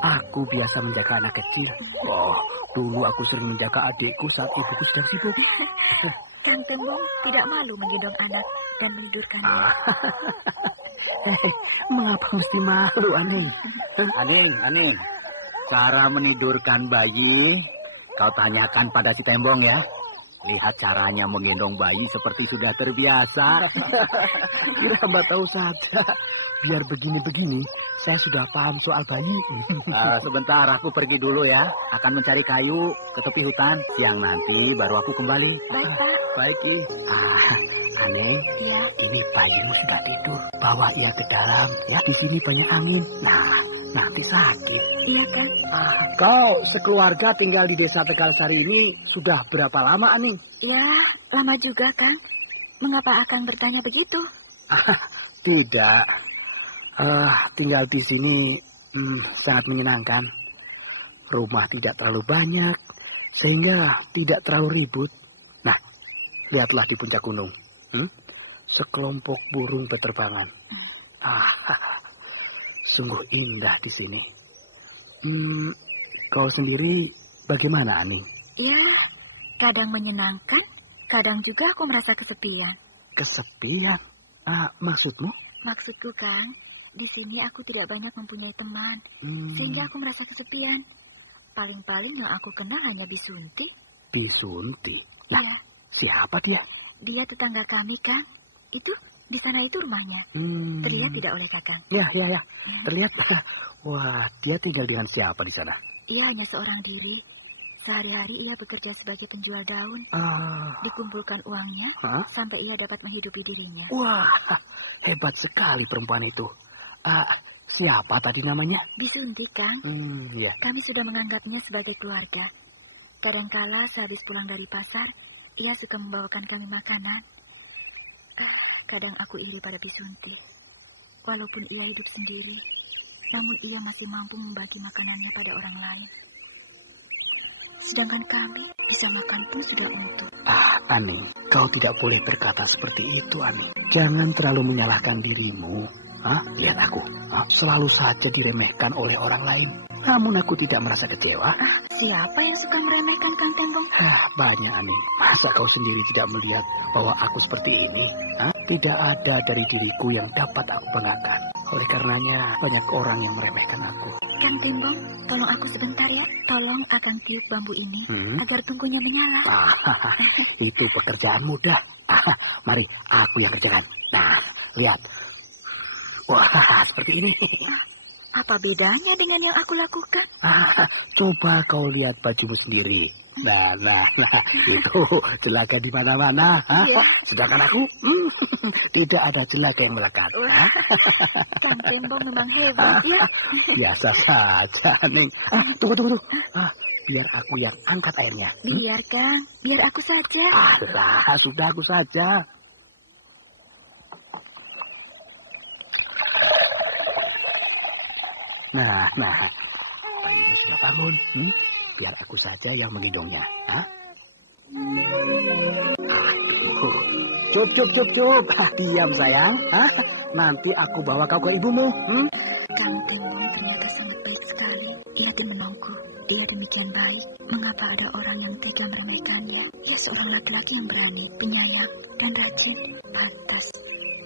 Aku biasa menjaga anak kecil. Dulu aku sering menjaga adikku saat ibuku sedang sibuk. Kang Tembong tidak malu menggendong anak dan menidurkannya. Mengapa mesti malu, Aning? Aning, cara menidurkan bayi kau tanyakan pada si Tembong ya. Lihat caranya menggendong bayi seperti sudah terbiasa. Kira tahu saja. Biar begini-begini, saya sudah paham soal bayi. Sebentar, aku pergi dulu ya. Akan mencari kayu ke tepi hutan. Siang nanti baru aku kembali. Baik, Pak. Baik, Ki. Aning, ya. Ini bayimu sudah tidur. Bawa ia ke dalam. Ya, di sini banyak angin. Nah, nanti sakit. Iya kan? Kau sekeluarga tinggal di desa Tegalsari ini sudah berapa lama, Aning? Ya, lama juga, Kang. Mengapa Akang bertanya begitu? Tidak. Tinggal di sini sangat menyenangkan. Rumah tidak terlalu banyak, sehingga tidak terlalu ribut. Nah, lihatlah di puncak gunung. Sekelompok burung berterbangan. Sungguh indah di sini. Kau sendiri bagaimana, Aning? Ya, kadang menyenangkan, kadang juga aku merasa kesepian. Kesepian? Maksudmu? Maksudku, Kang, di sini aku tidak banyak mempunyai teman, sehingga aku merasa kesepian. Paling-paling yang aku kenal hanya Bisunti. Bisunti? Nah, ya. Siapa dia? Dia tetangga kami, Kang. Itu, di sana itu rumahnya. Terlihat tidak oleh Kakang? Ya. Terlihat. Wah, dia tinggal dengan siapa di sana? Ia hanya seorang diri. Sehari-hari ia bekerja sebagai penjual daun. Dikumpulkan uangnya sampai ia dapat menghidupi dirinya. Wah, hebat sekali perempuan itu. Siapa tadi namanya? Bisunti, Kang. Ya. Kami sudah menganggapnya sebagai keluarga. Kadangkala sehabis pulang dari pasar, ia suka membawakan kami makanan. Kadang aku iri pada Bisunti. Walaupun ia hidup sendiri, namun ia masih mampu membagi makanannya pada orang lain. Sedangkan kami bisa makan pun sudah untung. Aning, kau tidak boleh berkata seperti itu, Aning. Jangan terlalu menyalahkan dirimu. Lihat aku, selalu saja diremehkan oleh orang lain. Namun aku tidak merasa kecewa. Siapa yang suka meremehkan, Kang Tembong? Banyak, Aning. Masa kau sendiri tidak melihat bahwa aku seperti ini? Tidak ada dari diriku yang dapat aku banggakan. Oleh karenanya, banyak orang yang meremehkan aku. Kang Tembong, tolong aku sebentar ya. Tolong Akang tiup bambu ini agar tungkunya menyala. Itu pekerjaan mudah. Mari, aku yang kerjakan. Nah, lihat. Wah, seperti ini. Apa bedanya dengan yang aku lakukan? Coba kau lihat bajumu sendiri. Nah, itu jelaga di mana-mana. Ya. Sedangkan aku, tidak ada jelaga yang melekat. Kang Tembong memang hebat ya. Biasa saja, Ning. Tunggu. Biar aku yang angkat airnya. Biar, Kang. Biar aku saja. Sudah aku saja. Nah, ini sudah bangun. Biar aku saja yang menggendongnya. Cup. Diam, sayang. Nanti aku bawa kau ke ibumu. Kang Tembong ternyata sangat baik sekali. Ia menolongku. Dia demikian baik. Mengapa ada orang yang tega meremehkannya? Ia seorang laki-laki yang berani, penyayang, dan rajin. Pantas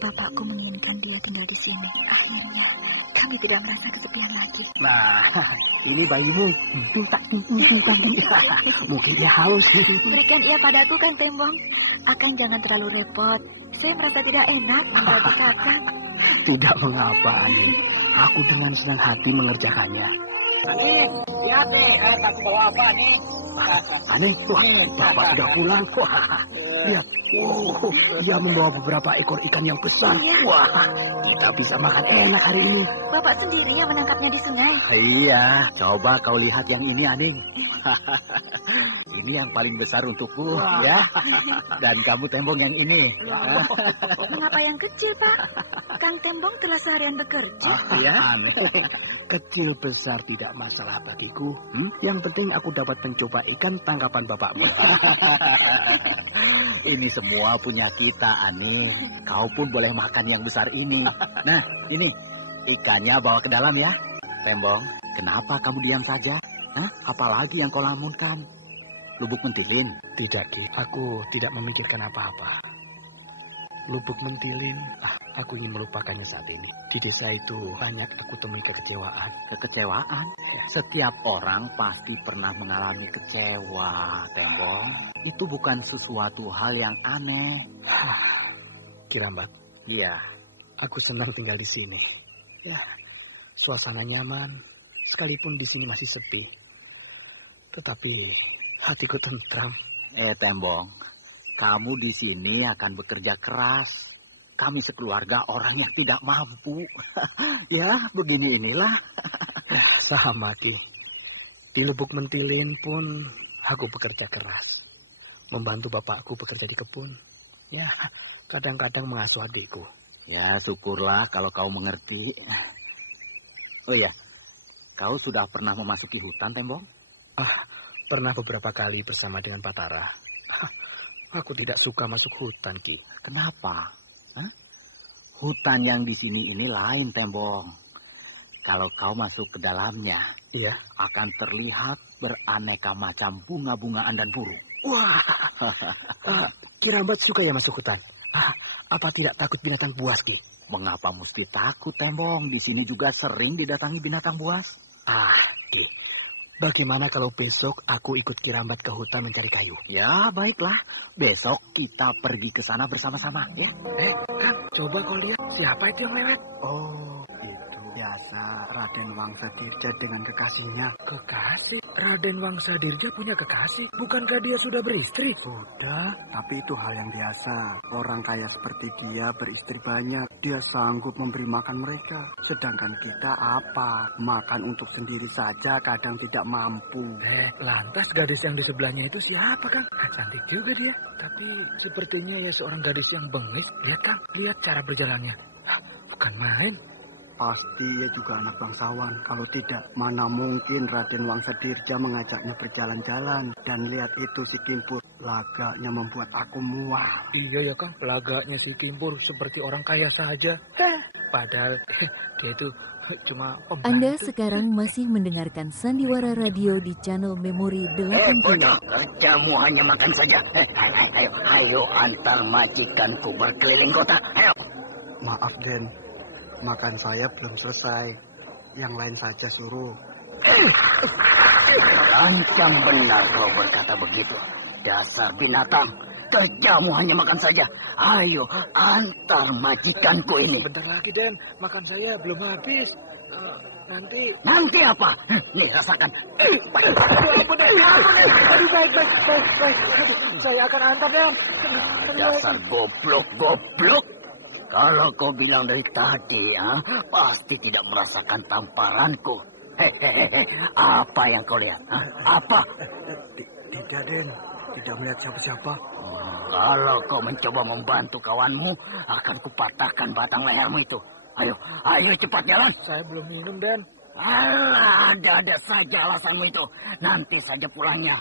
bapakku menginginkan dia tinggal di sini. Akhirnya kami tidak merasa kesepian lagi. Nah, ini bayimu. Mungkin dia haus. Berikan ia padaku, Kang Tembong. Akang jangan terlalu repot. Saya merasa tidak enak menjadi Kakang. Tidak mengapa, Aning. Aku dengan senang hati mengerjakannya. Aning, lihat nih, kasih bawa apa nih? Aning, wah, Bapak sudah pulang. Lihat, dia membawa beberapa ekor ikan yang besar. Wah, kita bisa makan enak hari ini. Bapak sendiri yang menangkapnya di sungai. Iya, coba kau lihat yang ini, Aning. Ini yang paling besar untukku, ya. Dan kamu Tembong yang ini. Mengapa yang kecil, Pak? Kang Tembong telah seharian bekerja. Ya, kecil besar tidak masalah bagiku. Yang penting aku dapat mencoba ikan tangkapan bapakmu. Ini semua punya kita, Ani. Kau pun boleh makan yang besar ini. Nah, ini ikannya bawa ke dalam ya. Tembong, kenapa kamu diam saja? Hah? Apalagi yang kau lamunkan? Lubuk mentilin? Tidak, Ki. Aku tidak memikirkan apa-apa. Lubuk mentilin, aku ingin melupakannya saat ini. Di desa itu banyak aku temui kekecewaan. Kekecewaan? Setiap orang pasti pernah mengalami kecewa, Tembong. Itu bukan sesuatu hal yang aneh. Kirambak. Iya. Aku senang tinggal di sini. Ya, suasana nyaman. Sekalipun di sini masih sepi. Tetapi hatiku tentram. Tembong, kamu di sini akan bekerja keras. Kami sekeluarga orang yang tidak mampu. Ya, begini inilah. Sama, Ki. Di Lubuk Mentilin pun aku bekerja keras. Membantu bapakku bekerja di kebun. Ya, kadang-kadang mengasuh adikku. Ya, syukurlah kalau kau mengerti. Oh iya, kau sudah pernah memasuki hutan, Tembong? Pernah beberapa kali bersama dengan Patara. Aku tidak suka masuk hutan, Ki. Kenapa? Hutan yang di sini ini lain, Tembong. Kalau kau masuk ke dalamnya, ya, akan terlihat beraneka macam bunga-bungaan dan burung. Wah, Kirambat suka ya masuk hutan. Apa tidak takut binatang buas, Ki? Mengapa mesti takut, Tembong? Di sini juga sering didatangi binatang buas. Ki. Bagaimana kalau besok aku ikut Kirambat ke hutan mencari kayu? Ya, baiklah. Besok kita pergi ke sana bersama-sama, ya. Kang, coba kau lihat siapa itu yang lewat. Oh, itu biasa Raden Wangsadirja dengan kekasihnya. Kekasih? Raden Wangsadirja punya kekasih? Bukankah dia sudah beristri? Sudah, tapi itu hal yang biasa. Orang kaya seperti dia beristri banyak. Dia sanggup memberi makan mereka. Sedangkan kita apa? Makan untuk sendiri saja kadang tidak mampu. Lantas gadis yang di sebelahnya itu siapa, Kang? Cantik juga dia. Tapi sepertinya ya seorang gadis yang bengis. Lihat, Kang. Lihat cara berjalannya. Bukan main. Pasti ia juga anak bangsawan. Kalau tidak, mana mungkin Raden Wangsadirja mengajaknya berjalan-jalan. Dan lihat itu si Kimpur. Lagaknya membuat aku muak. Iya ya, Kang. Lagaknya si Kimpur seperti orang kaya saja. Padahal dia itu cuma pembantu. Anda sekarang masih mendengarkan Sandiwara Radio di channel Memori 80. Kamu hanya makan saja. Ayo antar majikanku berkeliling kota. Ayo. Maaf, Den. Makan saya belum selesai. Yang lain saja suruh. Lancang benar kau berkata begitu. Dasar binatang. Kerjamu hanya makan saja. Ayo, antar majikanku ini. Bentar lagi, Den. Makan saya belum habis. Nanti apa? Nih, rasakan. Baik. Saya akan antar, Den. Dasar goblok. Kalau kau bilang dari tadi, pasti tidak merasakan tamparanku. Hehehe, apa yang kau lihat? Apa? Tidak, Den. Tidak melihat siapa-siapa. Kalau kau mencoba membantu kawanmu, akan kupatahkan batang lehermu itu. Ayo cepat jalan. Saya belum minum, Den. Alah, ada saja alasanmu itu. Nanti saja pulangnya.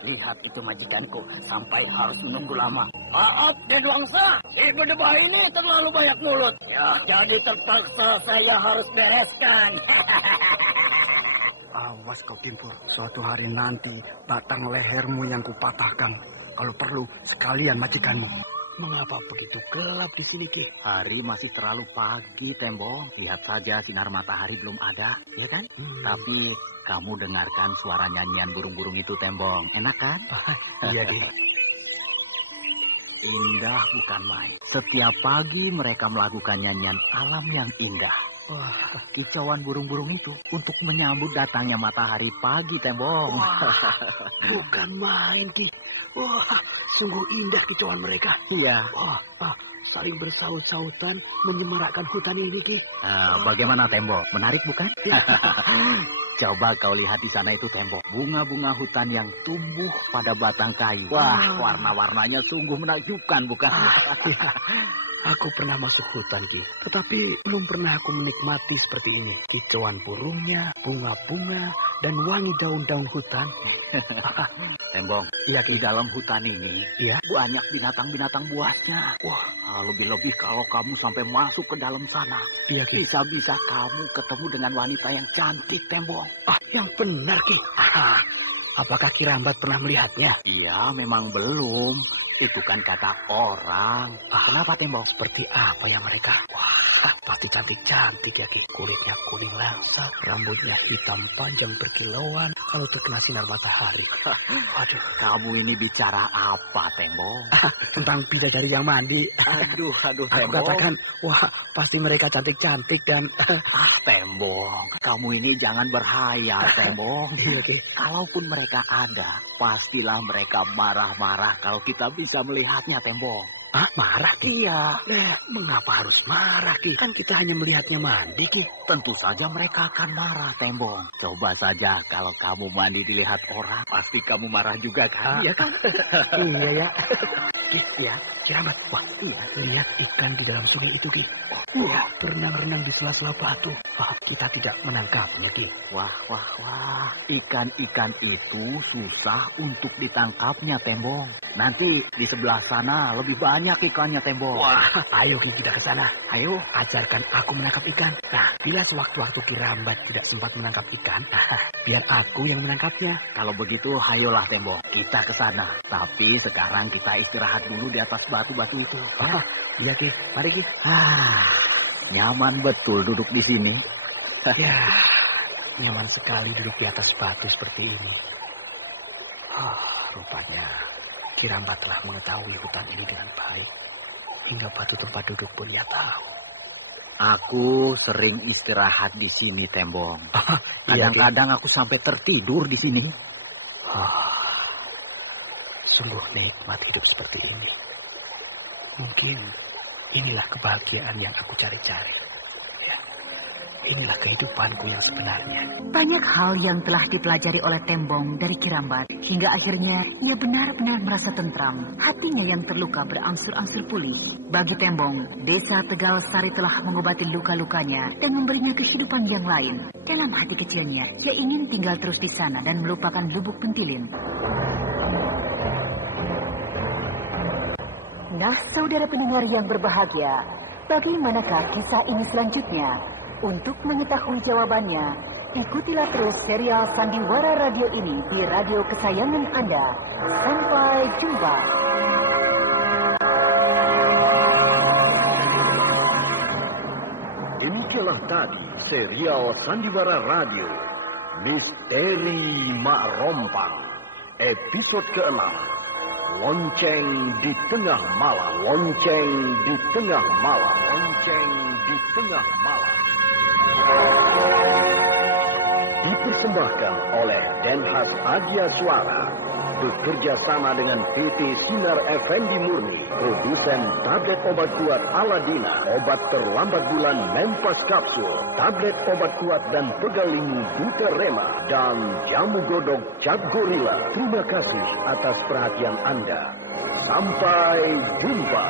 Lihat itu majikanku. Sampai harus menunggu lama. Maaf, Den Wangsa. Ibu Debah ini terlalu banyak mulut. Ya, jadi terpaksa saya harus bereskan. Awas kau Kimpur. Suatu hari nanti batang lehermu yang kupatahkan. Kalau perlu, sekalian majikanmu. Mengapa begitu gelap di sini, Ki? Hari masih terlalu pagi, Tembong. Lihat saja sinar matahari belum ada, ya kan? Tapi kamu dengarkan suara nyanyian burung-burung itu, Tembong. Enak kan? Iya, Ki. Indah bukan main. Setiap pagi mereka melakukan nyanyian alam yang indah. Kicauan burung-burung itu untuk menyambut datangnya matahari pagi, Tembong. Bukan main, Ki. Wah, sungguh indah kicauan mereka. Iya. Wah, saling bersaut-sautan menyemarakkan hutan ini, Ki. Bagaimana tembok? Menarik bukan? Ya. Coba kau lihat di sana itu tembok. Bunga-bunga hutan yang tumbuh pada batang kayu. Wah, warna-warnanya sungguh menakjubkan, bukan? Aku pernah masuk hutan, Ki. Tetapi belum pernah aku menikmati seperti ini. Kicauan burungnya, bunga-bunga, dan wangi daun-daun hutan. Tembong, Iya, di dalam hutan ini banyak binatang-binatang buasnya. Wah, lebih-lebih kalau kamu sampai masuk ke dalam sana. Iya, Ki. Bisa-bisa kamu ketemu dengan wanita yang cantik, Tembong. Yang benar, Ki. Apakah Ki Rambat pernah melihatnya? Iya, memang belum. Itu kan kata orang. Kenapa, Tembong? Seperti apa ya mereka? Wah, pasti cantik-cantik ya, Ki. Kulitnya kuning langsat, rambutnya hitam panjang berkilauan kalau terkena sinar matahari. Aduh, kamu ini bicara apa, Tembong? Tentang bidadari yang mandi. Aduh, Aku Tembong. katakan, wah, pasti mereka cantik-cantik dan... Tembong, kamu ini jangan berhayal, Tembong. Iya, Ki. Kalaupun mereka ada, pastilah mereka marah-marah kalau kita bisa melihatnya, Tembong. Marah, Ki? Iya. Mengapa harus marah, Ki? Kan kita hanya melihatnya mandi, Ki. Tentu saja mereka akan marah, Tembong. Coba saja kalau kamu mandi dilihat orang, pasti kamu marah juga, kan? Iya, kan? Iya, ya. Ki, ya, Ki Rambat. Wah, lihat ikan di dalam sungai itu, Ki. Wah, berenang-renang di sela-sela batu. Kita tidak menangkapnya, Ki. Wah. Ikan-ikan itu susah untuk ditangkapnya, Tembong. Nanti di sebelah sana lebih banyak ikannya, Tembong. Wah, ayo kita ke sana. Ayo, ajarkan aku menangkap ikan. Nah, bila sewaktu-waktu Ki Rambat tidak sempat menangkap ikan, biar aku yang menangkapnya. Kalau begitu, ayolah, Tembong. Kita ke sana. Tapi sekarang kita istirahat dulu di atas batu-batu itu. Iya, Ki. Mari, Ki. Nyaman betul duduk di sini. Ya, nyaman sekali duduk di atas batu seperti ini. Rupanya Ki Rambat telah mengetahui hutan ini dengan baik. Hingga batu tempat duduk pun ia tahu. Aku sering istirahat di sini, Tembong. Kadang-kadang aku sampai tertidur di sini. Sungguh nikmat hidup seperti ini. Mungkin inilah kebahagiaan yang aku cari-cari. Ya, inilah kehidupanku yang sebenarnya. Banyak hal yang telah dipelajari oleh Tembong dari Ki Rambat, hingga akhirnya ia benar-benar merasa tentram. Hatinya yang terluka berangsur-angsur pulih. Bagi Tembong, desa Tegal Sari telah mengobati luka-lukanya dan memberinya kehidupan yang lain. Dalam hati kecilnya, ia ingin tinggal terus di sana dan melupakan Lubuk Pentilin. Nah, saudara pendengar yang berbahagia, bagaimanakah kisah ini selanjutnya? Untuk mengetahui jawabannya, ikutilah terus serial Sandiwara Radio ini di radio kesayangan Anda. Sampai jumpa. Demikianlah tadi serial Sandiwara Radio, Misteri Mak Rompang, episode ke-6. Lonceng di tengah malam. Lonceng di tengah malam. Lonceng di tengah malam. Dipersembahkan oleh Denhas Adia Suara. Bekerja sama dengan PT Sinar Effendi Murni. Produsen tablet obat kuat Aladina. Obat terlambat bulan Mempas Kapsul. Tablet obat kuat dan pegalingu Buterema. Dan jamu godok Cap Gorilla. Terima kasih atas perhatian Anda. Sampai jumpa.